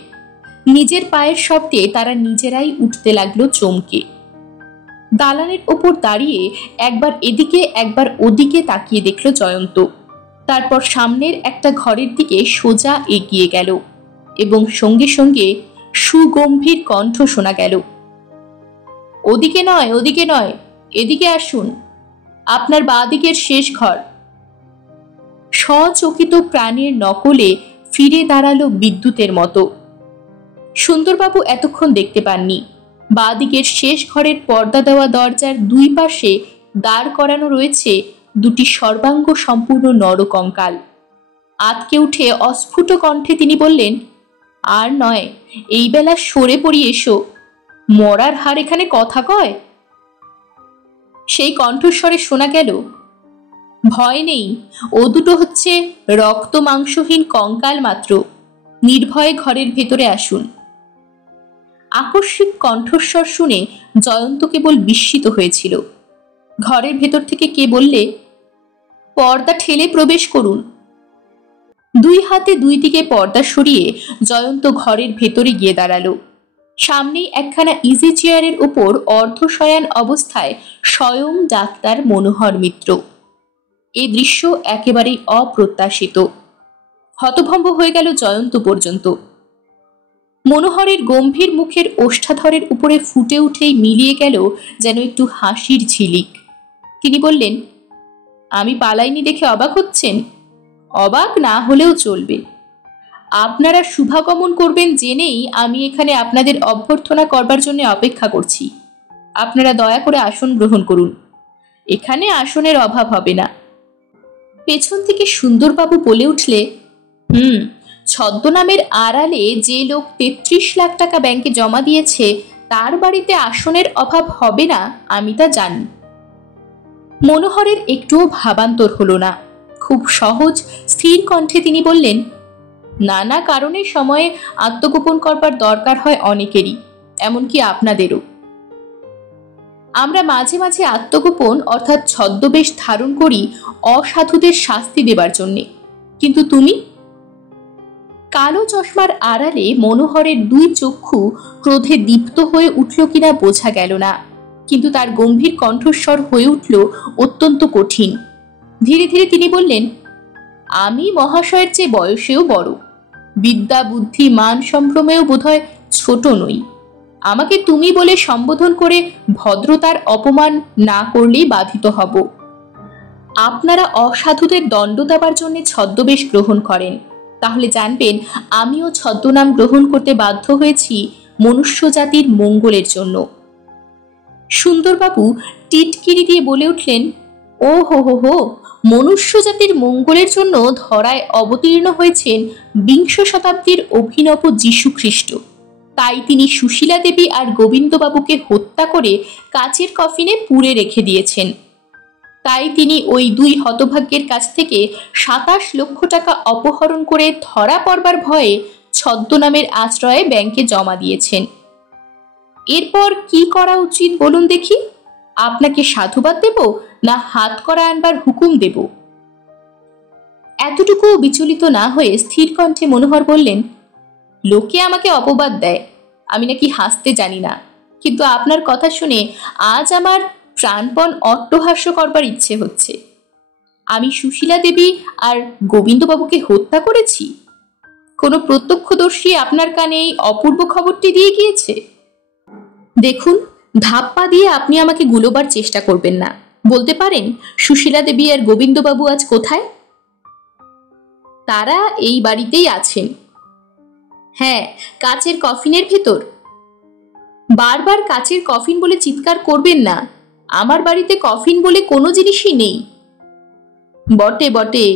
নিজের পায়ের শব্দে তারা নিজেরাই উঠতে লাগলো চমকে। দালানের ওপর দাঁড়িয়ে একবার এদিকে একবার ওদিকে তাকিয়ে দেখল জয়ন্ত। তারপর সামনের একটা ঘরের দিকে সোজা এগিয়ে গেল এবং সঙ্গে সঙ্গে সুগম্ভীর কণ্ঠ শোনা গেল, ওদিকে নয়, ওদিকে নয়, এদিকে আসুন, আপনার বাঁ দিকের শেষ ঘর। সচকিত প্রাণের নকলে ফিরে দাঁড়ালো বিদ্যুতের মতো। সুন্দরবাবু এতক্ষণ দেখতে পাননি। বাঁ দিকের শেষ ঘরের পর্দা দেওয়া দরজার দুই পাশে দাঁড় করানো রয়েছে দুটি সর্বাঙ্গ সম্পূর্ণ নরকঙ্কাল। আতকে উঠে অস্ফুট কণ্ঠে তিনি বললেন, আর নয়, এই বেলা সরে পড়ি এসো, মরার হার এখানে কথা কয়। সেই কণ্ঠস্বরে শোনা গেল, ভয় নেই, ও দুটো হচ্ছে রক্ত মাংসহীন কঙ্কাল মাত্র, নির্ভয়ে ঘরের ভেতরে আসুন। আকস্মিক কণ্ঠস্বর শুনে জয়ন্ত কেবল বিস্মিত হয়েছিল। ঘরের ভেতর থেকে কে বললে, পর্দা ঠেলে প্রবেশ করুন। দুই হাতে দুই দিকে পর্দা সরিয়ে জয়ন্ত ঘরের ভেতরে গিয়ে দাঁড়ালো। সামনেই একখানা ইজি চেয়ারের উপর অর্ধশয়ান অবস্থায় স্বয়ং ডাক্তার মনোহর মিত্র। এই দৃশ্য একেবারেই অপ্রত্যাশিত। হতভম্ব হয়ে গেল জয়ন্ত পর্যন্ত। মনোহরের গম্ভীর মুখের ওষ্ঠাধরের উপরে ফুটে উঠেই মিলিয়ে গেল যেন একটু হাসির ঝিলিক। তিনি বললেন, আমি পালাইনি দেখে অবাক হচ্ছেন? অবাক না হলেও চলবে। আপনারা শুভাগমন করবেন জেনেই আমি এখানে আপনাদের অভ্যর্থনা করবার জন্য অপেক্ষা করছি। আপনারা দয়া করে আসন গ্রহণ করুন, এখানে আসনের অভাব হবে না। পেছন থেকে সুন্দরবাবু বলে উঠলে, ছদ্মনামের আড়ালে যে লোক 33 লাখ টাকা ব্যাংকে জমা দিয়েছে তার বাড়িতে আসনের অভাব হবে না, আমি তা জানি। মনোহরের একটুও ভাবান্তর হলো না। খুব সহজ স্থির কণ্ঠে তিনি বললেন, নানা কারণে সময়ে আত্মগোপন করবার দরকার হয় অনেকেরই, এমনকি আপনাদেরও। আমরা মাঝে মাঝে আত্মগোপন অর্থাৎ ছদ্মবেশ ধারণ করি অসাধুদের শাস্তি দেবার জন্যে, কিন্তু তুমি? কালো চশমার আড়ালে মনোহরের দুই চক্ষু ক্রোধে দীপ্ত হয়ে উঠল কিনা বোঝা গেল না, কিন্তু তার গম্ভীর কণ্ঠস্বর হয়ে উঠল অত্যন্ত কঠিন। ধীরে ধীরে তিনি বললেন, আমি মহাশয়ের চেয়ে বয়সেও বড়, বিদ্যা বুদ্ধি মান সম্ভ্রমেও বোধহয় ছোট নই। আমাকে তুমি বলে সম্বোধন করে ভদ্রতার অপমান না করলেই বাধিত হব। আপনারা অসাধুদের দণ্ড দেবার জন্য ছদ্মবেশ গ্রহণ করেন, তাহলে জানবেন আমিও ছদ্মনাম গ্রহণ করতে বাধ্য হয়েছি মনুষ্য জাতির মঙ্গলের জন্য। সুন্দরবাবু টিটকিরি দিয়ে বলে উঠলেন, ও হো হো হো, মনুষ্য জাতির মঙ্গলের জন্য ধরায় অবতীর্ণ হয়েছেন 20 শতাব্দীর অভিনব যীশু খ্রিস্ট। তাই তিনি সুশীলা দেবী আর গোবিন্দবাবুকে হত্যা করে কাচের কফিনে পুড়ে রেখে দিয়েছেন। তাই তিনি ওই দুই হতভাগ্যের কাছ থেকে 27 লক্ষ টাকা অপহরণ করে ধরা পড়বার ভয়ে ছদ্মনামের আশ্রয়ে ব্যাংকে জমা দিয়েছেন। এরপর কি করা উচিত বলুন দেখি? আপনাকে সাধুবাদ দেব না হাত করা আনবার হুকুম দেব? এতটুকু বিচলিত না হয়ে স্থির কণ্ঠে মনোহর বললেন, লোকে আমাকে অপবাদ দেয় আমি নাকি হাসতে জানি না, কিন্তু আপনার কথা শুনে আজ আমার প্রাণপণ অট্টহাস্য করবার ইচ্ছে হচ্ছে। আমি সুশীলা দেবী আর গোবিন্দবাবুকে হত্যা করেছি? কোনো প্রত্যক্ষদর্শী আপনার কানে এই অপূর্ব খবরটি দিয়ে গিয়েছে? দেখুন, ধাপ্পা দিয়ে আপনি আমাকে গুলোবার চেষ্টা করবেন না। বলতে পারেন সুশীলা দেবী আর গোবিন্দবাবু আজ কোথায়? তারা এই বাড়িতেই আছেন। হ্যাঁ, কাচের কফিনের ভেতর। বারবার কাচের কফিন বলে চিৎকার করবেন না, আমার বাড়িতে কফিন বলে কোনো জিনিসই নেই। বটে বটে,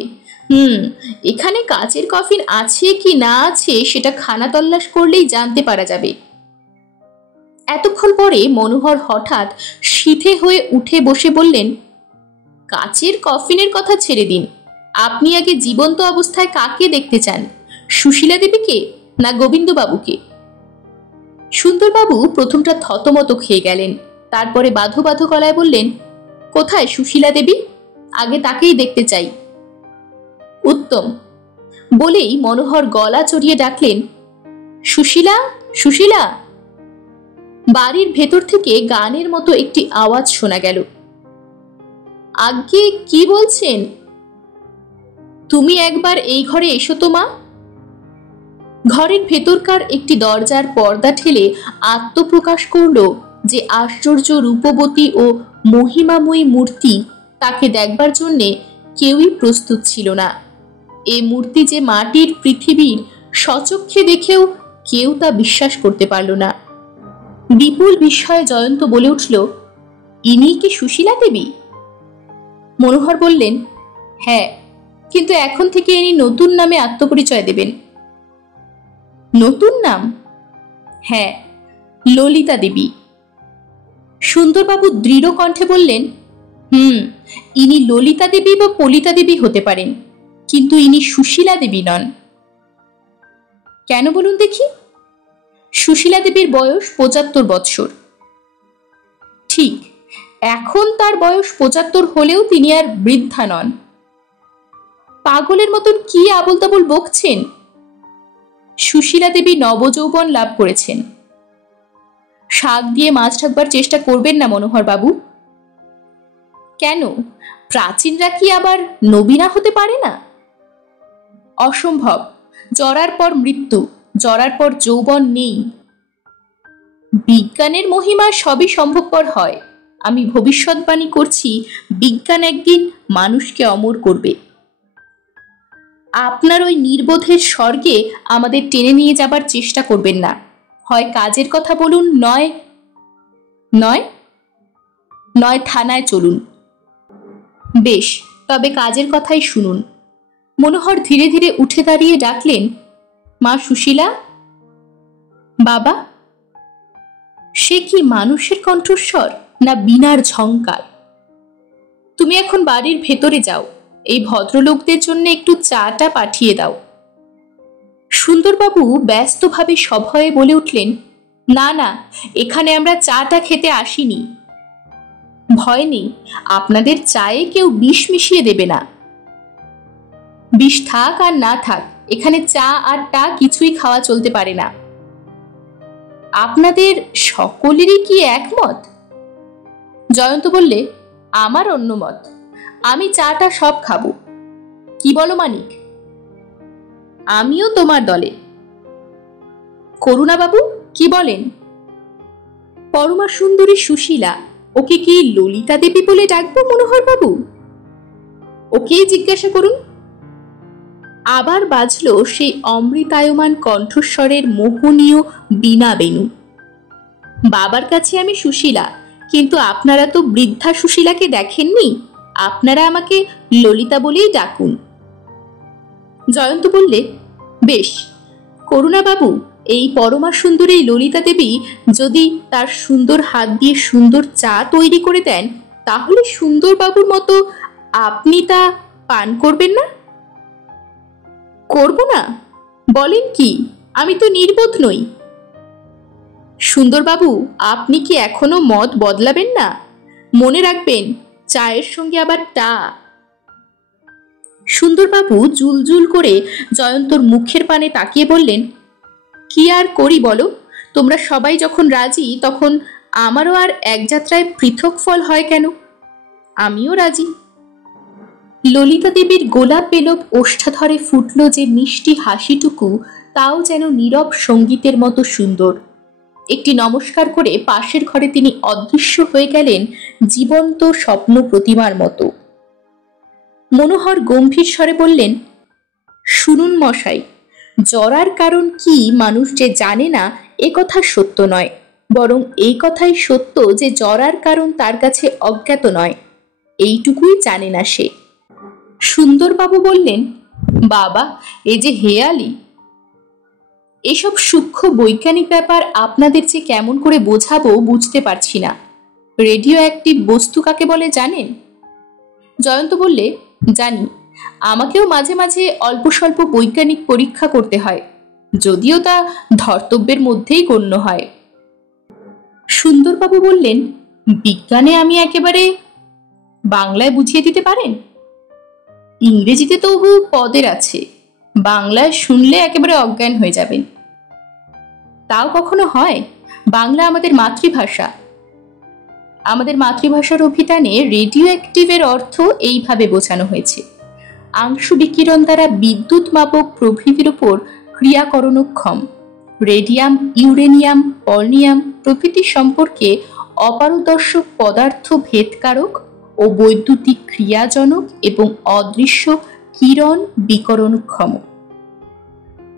এখানে কাচের কফিন আছে কি না আছে সেটা খানা তল্লাশ করলেই জানতে পারা যাবে। এতক্ষণ পরে মনোহর হঠাৎ সিধে হয়ে উঠে বসে বললেন, কাচের কফিনের কথা ছেড়ে দিন, আপনি আগে জীবন্ত অবস্থায় কাকে দেখতে চান, সুশীলা দেবীকে না গোবিন্দবাবুকে? সুন্দরবাবু প্রথমটা থতমত খেয়ে গেলেন, তারপরে বাঁধো বাঁধো গলায় বললেন, কোথায় সুশীলা দেবী? আগে তাকেই দেখতে চাই। উত্তম। বলেই মনোহর গলা চড়িয়ে ডাকলেন, সুশীলা, সুশীলা। বাড়ির ভেতর থেকে গানের মতো একটি আওয়াজ শোনা গেল। আজ্ঞে, কি বলছেন? তুমি একবার এই ঘরে এসো তো মা। ঘরের ভেতরকার একটি দরজার পর্দা ঠেলে আত্মপ্রকাশ করল যে আশ্চর্য রূপবতী ও মহিমাময়ী মূর্তি, তাকে দেখবার জন্যে কেউই প্রস্তুত ছিল না। এ মূর্তি যে মাটির পৃথিবীর, স্বচক্ষে দেখেও কেউ তা বিশ্বাস করতে পারল না। বিপুল বিস্ময়ে জয়ন্ত বলে উঠল, ইনি কি সুশীলা দেবী? মনোহর বললেন, হ্যাঁ, কিন্তু এখন থেকে ইনি নতুন নামে আত্মপরিচয় দেবেন। নতুন নাম? হ্যাঁ, ললিতা দেবী। সুন্দরবাবু দৃঢ় কণ্ঠে বললেন, ইনি ললিতা দেবী বা পলিতা দেবী হতে পারেন, কিন্তু ইনি সুশীলা দেবী নন। কেন বলুন দেখি? সুশীলা দেবীর বয়স 75 বৎসর। ঠিক, এখন তার বয়স 75 হলেও তিনি আর বৃদ্ধা নন। পাগলের মতন কি আবোল তাবোল বকছেন? সুশীলা দেবী নবযৌবন লাভ করেছেন। শাক দিয়ে মাছ ঢাকবার চেষ্টা করবেন না মনোহর বাবু। কেন, প্রাচীনরা কি আবার নবীনা হতে পারে না? অসম্ভব। জরার পর মৃত্যু, জরার পর যৌবন নেই। বিজ্ঞানের মহিমা সবই সম্ভবপর হয়। আমি ভবিষ্যৎবাণী করছি, বিজ্ঞান একদিন মানুষকে অমর করবে। আপনার ওই নির্বোধের স্বর্গে আমাদের টেনে নিয়ে যাবার চেষ্টা করবেন না। হয় কাজের কথা বলুন, নয় নয় নয় থানায় চলুন। বেশ, তবে কাজের কথাই শুনুন। মনোহর ধীরে ধীরে উঠে দাঁড়িয়ে ডাকলেন, মা সুশীলা। বাবা। সে কি মানুষের কণ্ঠস্বর না বীণার ঝংকার? তুমি এখন বাড়ির ভেতরে যাও, এই ভদ্রলোকদের জন্য একটু চাটা পাঠিয়ে দাও। সুন্দরবাবু ব্যস্তভাবে সভয়ে বলে উঠলেন, না না, এখানে আমরা চাটা খেতে আসিনি। ভয় নেই, আপনাদের চায়ে কেউ বিষ মিশিয়ে দেবে না। বিষ থাক আর না থাক, এখানে চা আর টা কিছুই খাওয়া চলতে পারে না। আপনাদের সকলেরই কি একমত? জয়ন্ত বললে, আমার অন্য মত। আমি চাটা সব খাবো। কি বলো মানিক? আমিও তোমার দলে। করুণাবাবু কি বলেন? পরমা সুন্দরী সুশীলা, ওকে কি ললিতা দেবী বলে ডাকবো মনোহর বাবু? ওকেই জিজ্ঞাসা করুন। আবার বাজল সেই অমৃতায়মান কণ্ঠস্বরের মোহনীয় বীণা বেণু। বাবার কাছে আমি সুশীলা, কিন্তু আপনারা তো বৃদ্ধা সুশীলাকে দেখেননি। আপনারা আমাকে ললিতা বলেই ডাকুন। জয়ন্ত বললে, বেশ। করুণাবাবু, এই পরমা সুন্দরী ললিতা দেবী যদি তার সুন্দর হাত দিয়ে সুন্দর চা তৈরি করে দেন, তাহলে সুন্দরবাবুর মতো আপনি তা পান করবেন না? করব না? বলেন কি? আমি তো নির্বোধ নই। সুন্দরবাবু, আপনি কি এখনো মত বদলাবেন না? মনে রাখবেন, চায়ের সঙ্গে আবার টা। সুন্দরবাবু জুলজুল করে জয়ন্তর মুখের পানে তাকিয়ে বললেন, কি আর করি বলো? তোমরা সবাই যখন রাজি, তখন আমারও আর এক যাত্রায় পৃথক ফল হয় কেন? আমিও রাজি। ললিতা দেবীর গোলাপ বেলব ওষ্ঠাধরে ফুটল যে মিষ্টি হাসিটুকু, তাও যেন নীরব সঙ্গীতের মতো সুন্দর। একটি নমস্কার করে পাশের ঘরে তিনি অদৃশ্য হয়ে গেলেন জীবন্ত স্বপ্ন প্রতিমার মতো। মনোহর গম্ভীর স্বরে বললেন, শুনুন মশাই, জরার কারণ কি মানুষ যে জানে না এ কথা সত্য নয়, বরং এই কথাই সত্য যে জরার কারণ তার কাছে অজ্ঞাত নয়, এইটুকুই জানে না সে। সুন্দরবাবু বললেন, বাবা, এ যে হেয়ালি। এসব সূক্ষ্ম বৈজ্ঞানিক ব্যাপার আপনাদের যে কেমন করে বোঝাবো বুঝতে পারছি না। রেডিও অ্যাক্টিভ বস্তু কাকে বলে জানেন? জয়ন্ত বললে, জানি। আমাকেও মাঝে মাঝে অল্প স্বল্প বৈজ্ঞানিক পরীক্ষা করতে হয়, যদিও তা ধর্তব্যের মধ্যেই গণ্য হয়। সুন্দরবাবু বললেন, বিজ্ঞানে আমি একেবারে। বাংলায় বুঝিয়ে দিতে পারেন? ইংরেজিতে তবু পদের আছে, বাংলায় শুনলে একেবারে অজ্ঞান হয়ে যাবেন। তাও কখনো হয়? বাংলা আমাদের মাতৃভাষা। আমাদের মাতৃভাষার অভিধানে রেডিও অ্যাক্টিভের অর্থ এইভাবে বোঝানো হয়েছে, আংশু বিকিরণ দ্বারা বিদ্যুৎ মাপক প্রভৃতির উপর ক্রিয়াকরণক্ষম, রেডিয়াম, ইউরেনিয়াম, পলনিয়াম প্রভৃতি সম্পর্কে অপারদর্শক পদার্থ ভেদকারক ও বৈদ্যুতিক ক্রিয়াজনক এবং অদৃশ্য কিরণ বিকরণক্ষম।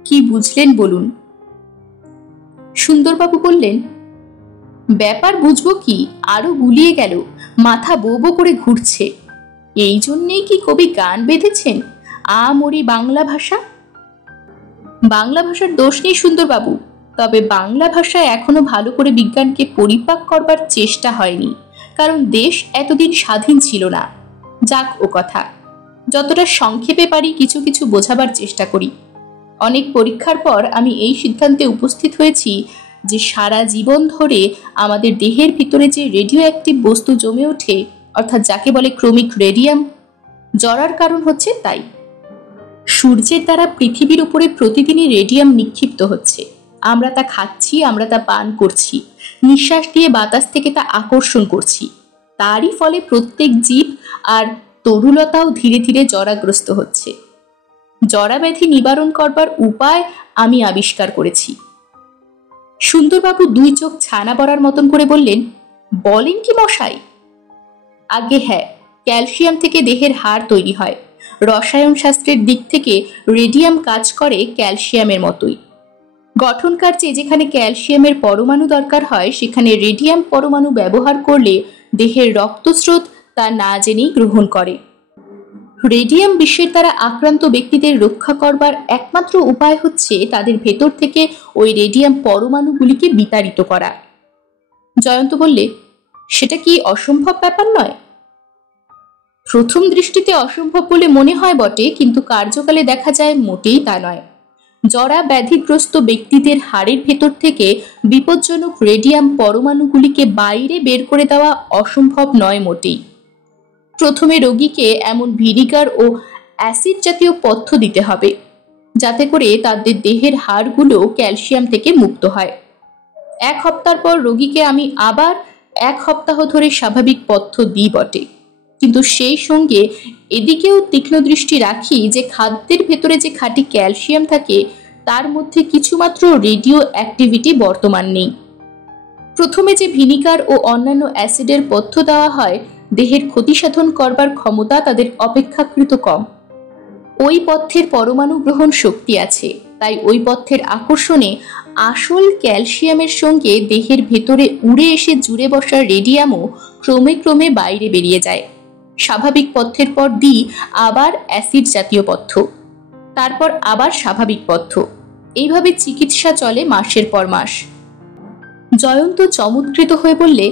কি বুঝলেন বলুন? সুন্দরবাবু বললেন, ব্যাপার বুঝবো কি, আরো গুলিয়ে গেল, মাথা বো বো করে ঘুরছে। এই জন্যেই কি কবি গান বেঁধেছেন, আমরি বাংলা ভাষা? বাংলা ভাষার দোষ নেই সুন্দরবাবু, তবে বাংলা ভাষায় এখনো ভালো করে বিজ্ঞানকে পরিপাক করবার চেষ্টা হয়নি, কারণ দেশ এতদিন স্বাধীন ছিল না। যাক ও কথা, যতটা সংক্ষেপে পারি কিছু কিছু বোঝাবার চেষ্টা করি। অনেক পরীক্ষার পর আমি এই সিদ্ধান্তে উপস্থিত হয়েছি যে সারা জীবন ধরে আমাদের দেহের ভিতরে যে রেডিও অ্যাক্টিভ বস্তু জমে ওঠে, অর্থাৎ যাকে বলে ক্রমিক রেডিয়াম, জরার কারণ হচ্ছে তাই। সূর্যের দ্বারা পৃথিবীর উপরে প্রতিদিনই রেডিয়াম নিক্ষিপ্ত হচ্ছে। আমরা তা খাচ্ছি, আমরা তা পান করছি, নিঃশ্বাস দিয়ে বাতাস থেকে তা আকর্ষণ করছি। তারই ফলে প্রত্যেক জীব আর তরুলতাও ধীরে ধীরে জরাগ্রস্ত হচ্ছে। জরাব্যাধি নিবারণ করবার উপায় আমি আবিষ্কার করেছি। সুন্দরবাবু দুই চোখ ছানা বড়ার মতন করে বললেন, বলেন কি মশাই? আগে হ্যাঁ, ক্যালসিয়াম থেকে দেহের হাড় তৈরি হয়। রসায়ন শাস্ত্রের দিক থেকে রেডিয়াম কাজ করে ক্যালসিয়ামের মতোই। গঠন কার্যে যেখানে ক্যালসিয়ামের পরমাণু দরকার হয়, সেখানে রেডিয়াম পরমাণু ব্যবহার করলে দেহের রক্তস্রোত তা না জেনেই গ্রহণ করে। রেডিয়াম বিষের দ্বারা আক্রান্ত ব্যক্তিদের রক্ষা করবার একমাত্র উপায় হচ্ছে তাদের ভেতর থেকে ওই রেডিয়াম পরমাণুগুলিকে বিতাড়িত করা। জয়ন্ত বললে, সেটা কি অসম্ভব ব্যাপার নয়? প্রথম দৃষ্টিতে অসম্ভব বলে মনে হয় বটে, কিন্তু কার্যকালে দেখা যায় মোটেই তা নয়। জরা ব্যাধিগ্রস্ত ব্যক্তিদের হাড়ের ভেতর থেকে বিপজ্জনক রেডিয়াম পরমাণুগুলিকে বাইরে বের করে দেওয়া অসম্ভব নয় মোটেই। প্রথমে রোগীকে এমন ভিনিগার ও অ্যাসিড জাতীয় পথ্য দিতে হবে, যাতে করে তাদের দেহের হাড়গুলো ক্যালসিয়াম থেকে মুক্ত হয়। 1 সপ্তাহ পর রোগীকে আমি আবার 1 সপ্তাহ ধরে স্বাভাবিক পথ্য দিই বটে, কিন্তু সেই সঙ্গে এদিকেও তীক্ষ্ণ দৃষ্টি রাখি যে খাদ্যের ভেতরে যে খাঁটি ক্যালসিয়াম থাকে তার মধ্যে কিছুমাত্র রেডিও অ্যাক্টিভিটি বর্তমান নেই। প্রথমে যে ভিনিগার ও অন্যান্য অ্যাসিডের পথ্য দেওয়া হয়, দেহের ক্ষতি সাধন করবার ক্ষমতা তাদের অপেক্ষাকৃত কম। ওই পথ্যের পরমাণু গ্রহণ শক্তি আছে, তাই ওই পথ্যের আকর্ষণে আসল ক্যালসিয়ামের সঙ্গে দেহের ভেতরে উড়ে এসে জুড়ে বসা রেডিয়ামও ক্রমে ক্রমে বাইরে বেরিয়ে যায়। স্বাভাবিক পথ্যের পর দিই আবার অ্যাসিড জাতীয় পথ্য, তারপর আবার স্বাভাবিক পথ্য। এইভাবে চিকিৎসা চলে মাসের পর মাস। জয়ন্ত চমৎকৃত হয়ে বললে,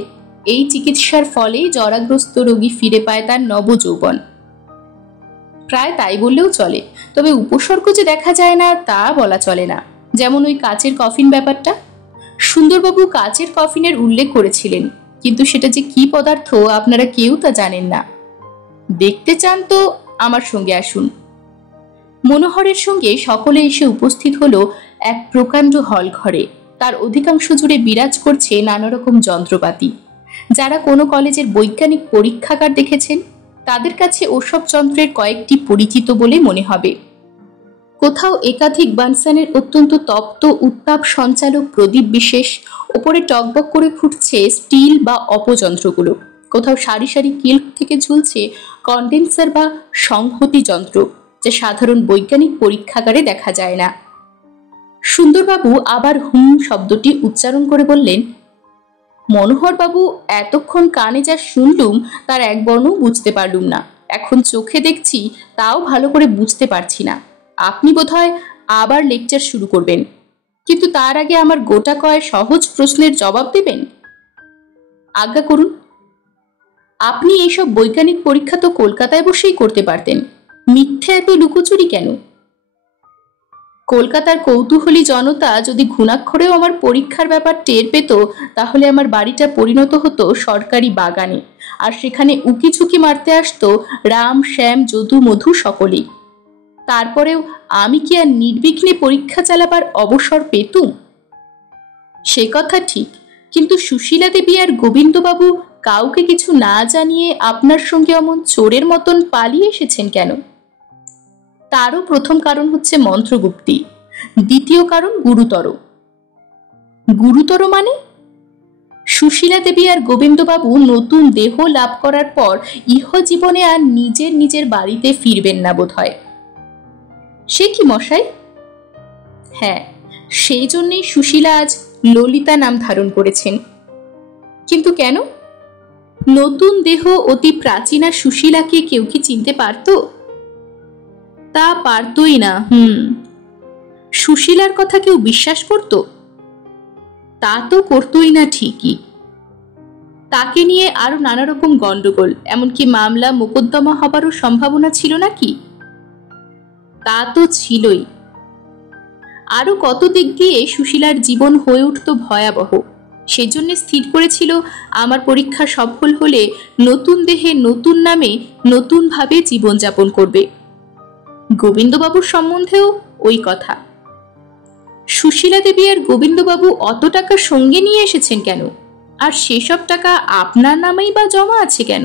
এই চিকিৎসার ফলেই জরাগ্রস্ত রোগী ফিরে পায় তার নবযৌবন। প্রায় তাই বললেও চলে, তবে উপসর্গ যে দেখা যায় না তা বলা চলে না। যেমন ওই কাচের কফিন ব্যাপারটা। সুন্দরবাবু কাচের কফিনের উল্লেখ করেছিলেন, কিন্তু সেটা যে কি পদার্থ আপনারা কেউ তা জানেন না। দেখতে চান তো আমার সঙ্গে আসুন। মনোহরের সঙ্গে সকলে এসে উপস্থিত হলো এক প্রকাণ্ড হল ঘরে। তার অধিকাংশ জুড়ে বিরাজ করছে নানা রকম যন্ত্রপাতি। যারা কোনো কলেজের বৈজ্ঞানিক পরীক্ষাগার দেখেছেন, তাদের কাছে ওসব যন্ত্রের কয়েকটি পরিচিত বলে মনে হবে। কোথাও একাধিক বানসানের অত্যন্ত তপ্ত উত্তাপ সঞ্চালক প্রদীপ বিশেষ, ওপরে টকবক করে ফুটছে স্টিল বা অপযন্ত্রগুলো। কোথাও সারি সারি কিল থেকে ঝুলছে কন্ডেন্সার বা সংহতি যন্ত্র, যা সাধারণ বৈজ্ঞানিক পরীক্ষাগারে দেখা যায় না। সুন্দরবাবু আবার হুম শব্দটি উচ্চারণ করে বললেন, মনোহরবাবু, এতক্ষণ কানে যা শুনলুম তার এক বর্ণও বুঝতে পারলুম না। এখন চোখে দেখছি, তাও ভালো করে বুঝতে পারছি না। আপনি বোধহয় আবার লেকচার শুরু করবেন, কিন্তু তার আগে আমার গোটা কয়েক সহজ প্রশ্নের জবাব দেবেন। আজ্ঞা করুন। আপনি এইসব বৈজ্ঞানিক পরীক্ষা তো কলকাতায় বসেই করতে পারতেন, মিথ্যে এত লুকোচুরি কেন? কলকাতার কৌতূহলী জনতা যদি ঘুণাক্ষরেও আমার পরীক্ষার ব্যাপার টের পেত, তাহলে আমার বাড়িটা পরিণত হতো সরকারি বাগানে, আর সেখানে উকিঝুঁকি মারতে আসতো রাম, শ্যাম, যদু, মধু সকলেই। তারপরেও আমি কি আর নির্বিঘ্নে পরীক্ষা চালাবার অবসর পেতুম? সে কথা ঠিক, কিন্তু সুশীলা দেবী আর গোবিন্দবাবু কাউকে কিছু না জানিয়ে আপনার সঙ্গে অমন চোরের মতন পালিয়ে এসেছেন কেন? তারও প্রথম কারণ হচ্ছে মন্ত্রগুপ্তি, দ্বিতীয় কারণ গুরুতর। গুরুতর মানে? সুশীলা দেবী আর গোবিন্দবাবু নতুন দেহ লাভ করার পর ইহজীবনে আর নিজের নিজের বাড়িতে ফিরবেন না বোধ হয়। সে কি মশাই? হ্যাঁ, সেই জন্যই সুশীলা আজ ললিতা নাম ধারণ করেছেন। কিন্তু কেন? নতুন দেহ অতি প্রাচীনা সুশীলাকে কেউ কি চিনতে পারত? তা পারতই না। সুশীলার কথা কেউ বিশ্বাস করত? তা তো করতই না ঠিকই। তাকে নিয়ে আরো নানা রকম গন্ডগোল, এমনকি মামলা মোকদ্দমা হবারও সম্ভাবনা ছিল নাকি? তা তো ছিলই। আরো কত দিক দিয়ে সুশীলার জীবন হয়ে উঠত ভয়াবহ। সেজন্য স্থির করেছিল আমার পরীক্ষা সফল হলে নতুন দেহে নতুন নামে নতুনভাবে জীবনযাপন করবে। গোবিন্দবাবুর সম্বন্ধেও ওই কথা। সুশীলা দেবী আর গোবিন্দবাবু অত টাকা সঙ্গে নিয়ে এসেছেন কেন? আর সেসব টাকা আপনার নামেই বা জমা আছে কেন?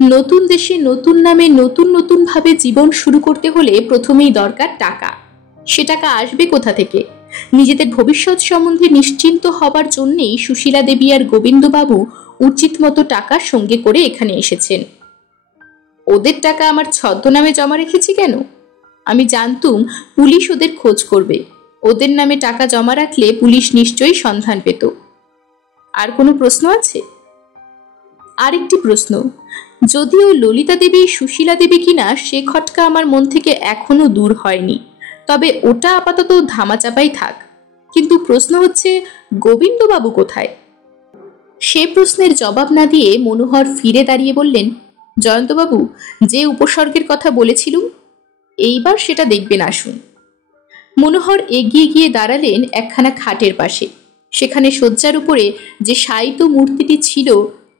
নতুন দেশে নতুন নামে নতুন নতুন ভাবে জীবন শুরু করতে হলে প্রথমেই দরকার টাকা। সে টাকা আসবে কোথা থেকে? নিজেদের ভবিষ্যৎ সম্বন্ধে নিশ্চিন্ত হবার জন্যেই সুশীলা দেবী আর গোবিন্দবাবু উচিত মতো টাকা সঙ্গে করে এখানে এসেছেন। ওদের টাকা আমার ছদ্মনামে জমা রেখেছি কেন? আমি জানতুম পুলিশ ওদের খোঁজ করবে। ওদের নামে টাকা জমা রাখলে পুলিশ নিশ্চয়ই সন্ধান পেত। আর কোনো প্রশ্ন আছে? আরেকটি প্রশ্ন, যদিও ললিতা দেবী সুশীলা দেবী কিনা সে খটকা আমার মন থেকে এখনো দূর হয়নি, তবে ওটা আপাতত ধামাচাপাই থাক। কিন্তু প্রশ্ন হচ্ছে, গোবিন্দবাবু কোথায়? সে প্রশ্নের জবাব না দিয়ে মনোহর ফিরে দাঁড়িয়ে বললেন, জয়ন্তবাবু, যে উপসর্গের কথা বলেছিলুম, এইবার সেটা দেখবেন, আসুন। মনোহর এগিয়ে গিয়ে দাঁড়ালেন একখানা খাটের পাশে। সেখানে শয্যার উপরে যে শায়িত মূর্তিটি ছিল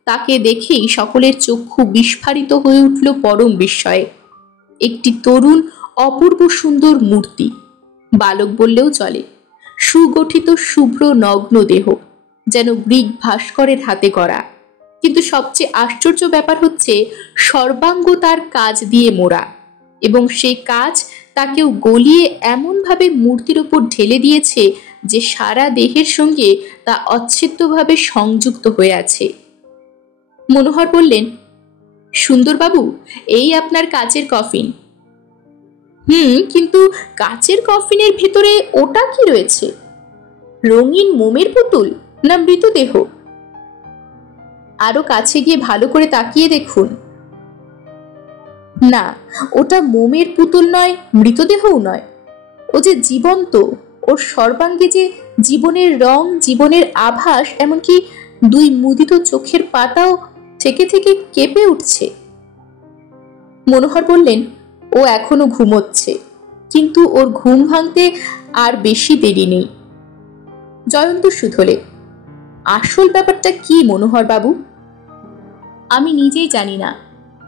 তাকে দেখেই সকলের চক্ষু বিস্ফারিত হয়ে উঠল পরম বিস্ময়ে। একটি তরুণ অপূর্ব সুন্দর মূর্তি, বালক বললেও চলে। সুগঠিত শুভ্র নগ্ন দেহ, যেন গ্রীক ভাস্করের হাতে গড়া। কিন্তু সবচেয়ে আশ্চর্য ব্যাপার হচ্ছে সর্বাঙ্গ তার কাজ দিয়ে মোড়া, এবং সেই কাজ তাকেও গলিয়ে এমনভাবে মূর্তির উপর ঢেলে দিয়েছে যে সারা দেহের সঙ্গে তা অচ্ছেদ্যভাবে সংযুক্ত হয়ে আছে। মনোহর বললেন, সুন্দরবাবু, এই আপনার কাচের কফিন। কিন্তু কাচের কফিনের ভেতরে ওটা কি রয়েছে? রঙিন মোমের পুতুল না মৃতদেহ? আরো কাছে গিয়ে ভালো করে তাকিয়ে দেখুন। না, ওটা মোমের পুতুল নয়, মৃতদেহও নয়। ও যে জীবন্ত। ওর সর্বাঙ্গে যে জীবনের রং, জীবনের আভাস, এমনকি দুই মুদিত চোখের পাতাও থেকে থেকে কেঁপে উঠছে। মনোহর বললেন, ও এখনো ঘুমোচ্ছে, কিন্তু ওর ঘুম ভাঙতে আর বেশি দেরি নেই। জয়ন্ত শুধলে, আসল ব্যাপারটা কি মনোহর বাবু? আমি নিজেই জানি না।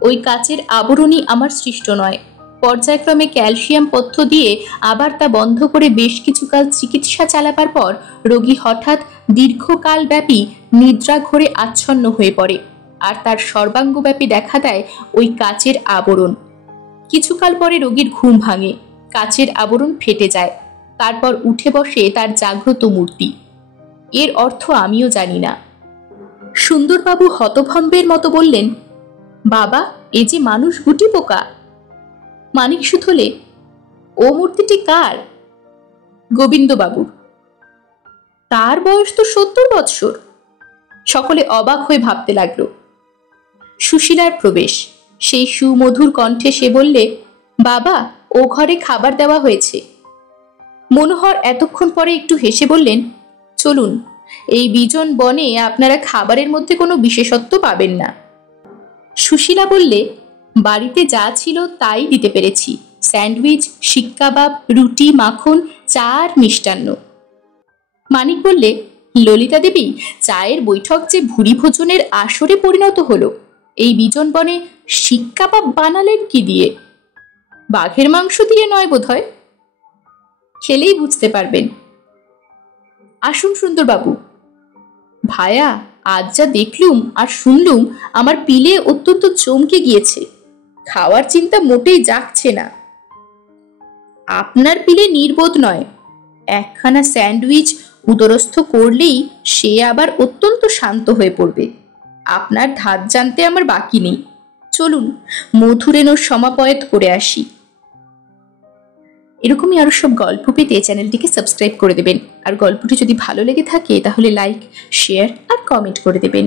ওই কাচের আবরণই আমার সৃষ্ট নয়। পর্যায়ক্রমে ক্যালসিয়াম পথ্য দিয়ে আবার তা বন্ধ করে বেশ কিছুকাল চিকিৎসা চালাবার পর রোগী হঠাৎ দীর্ঘকাল ব্যাপী নিদ্রা ঘোরে আচ্ছন্ন হয়ে পড়ে, আর তার সর্বাঙ্গব্যাপী দেখা দেয় ওই কাচের আবরণ। কিছুকাল পরে রোগীর ঘুম ভাঙে, কাচের আবরণ ফেটে যায়, তারপর উঠে বসে তার জাগ্রত মূর্তি। এর অর্থ আমিও জানি না। সুন্দরবাবু হতভম্বের মতো বললেন, বাবা, এ যে মানুষ গুটি পোকা। মানিক সুথলে, ও মূর্তিটি কার? গোবিন্দবাবুর। তার বয়স তো 70 বৎসর। সকলে অবাক হয়ে ভাবতে লাগল। সুশীলার প্রবেশ। সেই সুমধুর কণ্ঠে সে বললে, বাবা, ও ঘরে খাবার দেওয়া হয়েছে। মনোহর এতক্ষণ পরে একটু হেসে বললেন, চলুন, এই বিজন বনে আপনারা খাবারের মধ্যে কোনো বিশেষত্ব পাবেন না। সুশীলা বললে, বাড়িতে যা ছিল তাই দিতে পেরেছি, স্যান্ডউইচ, শিক কাবাব, রুটি, মাখন, চা আর মিষ্টান্ন। মানিক বললে, ললিতা দেবী, চায়ের বৈঠক যে ভুরি ভোজনের আসরে পরিণত হলো, এই বিজন বনে শিক কাবাব বানালেন কি দিয়ে? বাঘের মাংস দিয়ে নয় বোধ হয়। খেলেই বুঝতে পারবেন। আসুন সুন্দরবাবু। ভায়া, আজ যা দেখলুম আর শুনলুম, আমার পিলে অত্যন্ত চমকে গিয়েছে। খাওয়ার চিন্তা মোটেই জাগছে না। আপনার পিলে নির্বোধ নয়। একখানা স্যান্ডউইচ উদরস্থ করলেই সে আবার অত্যন্ত শান্ত হয়ে পড়বে। আপনার ধাত জানতে আমার বাকি নেই। চলুন, মধুরেণুর সমাপয়েত করে আসি। এরকমই আরো সব গল্প পেতে চ্যানেলটিকে সাবস্ক্রাইব করে দেবেন। আর গল্পটি যদি ভালো লেগে থাকে তাহলে লাইক, শেয়ার আর কমেন্ট করে দেবেন।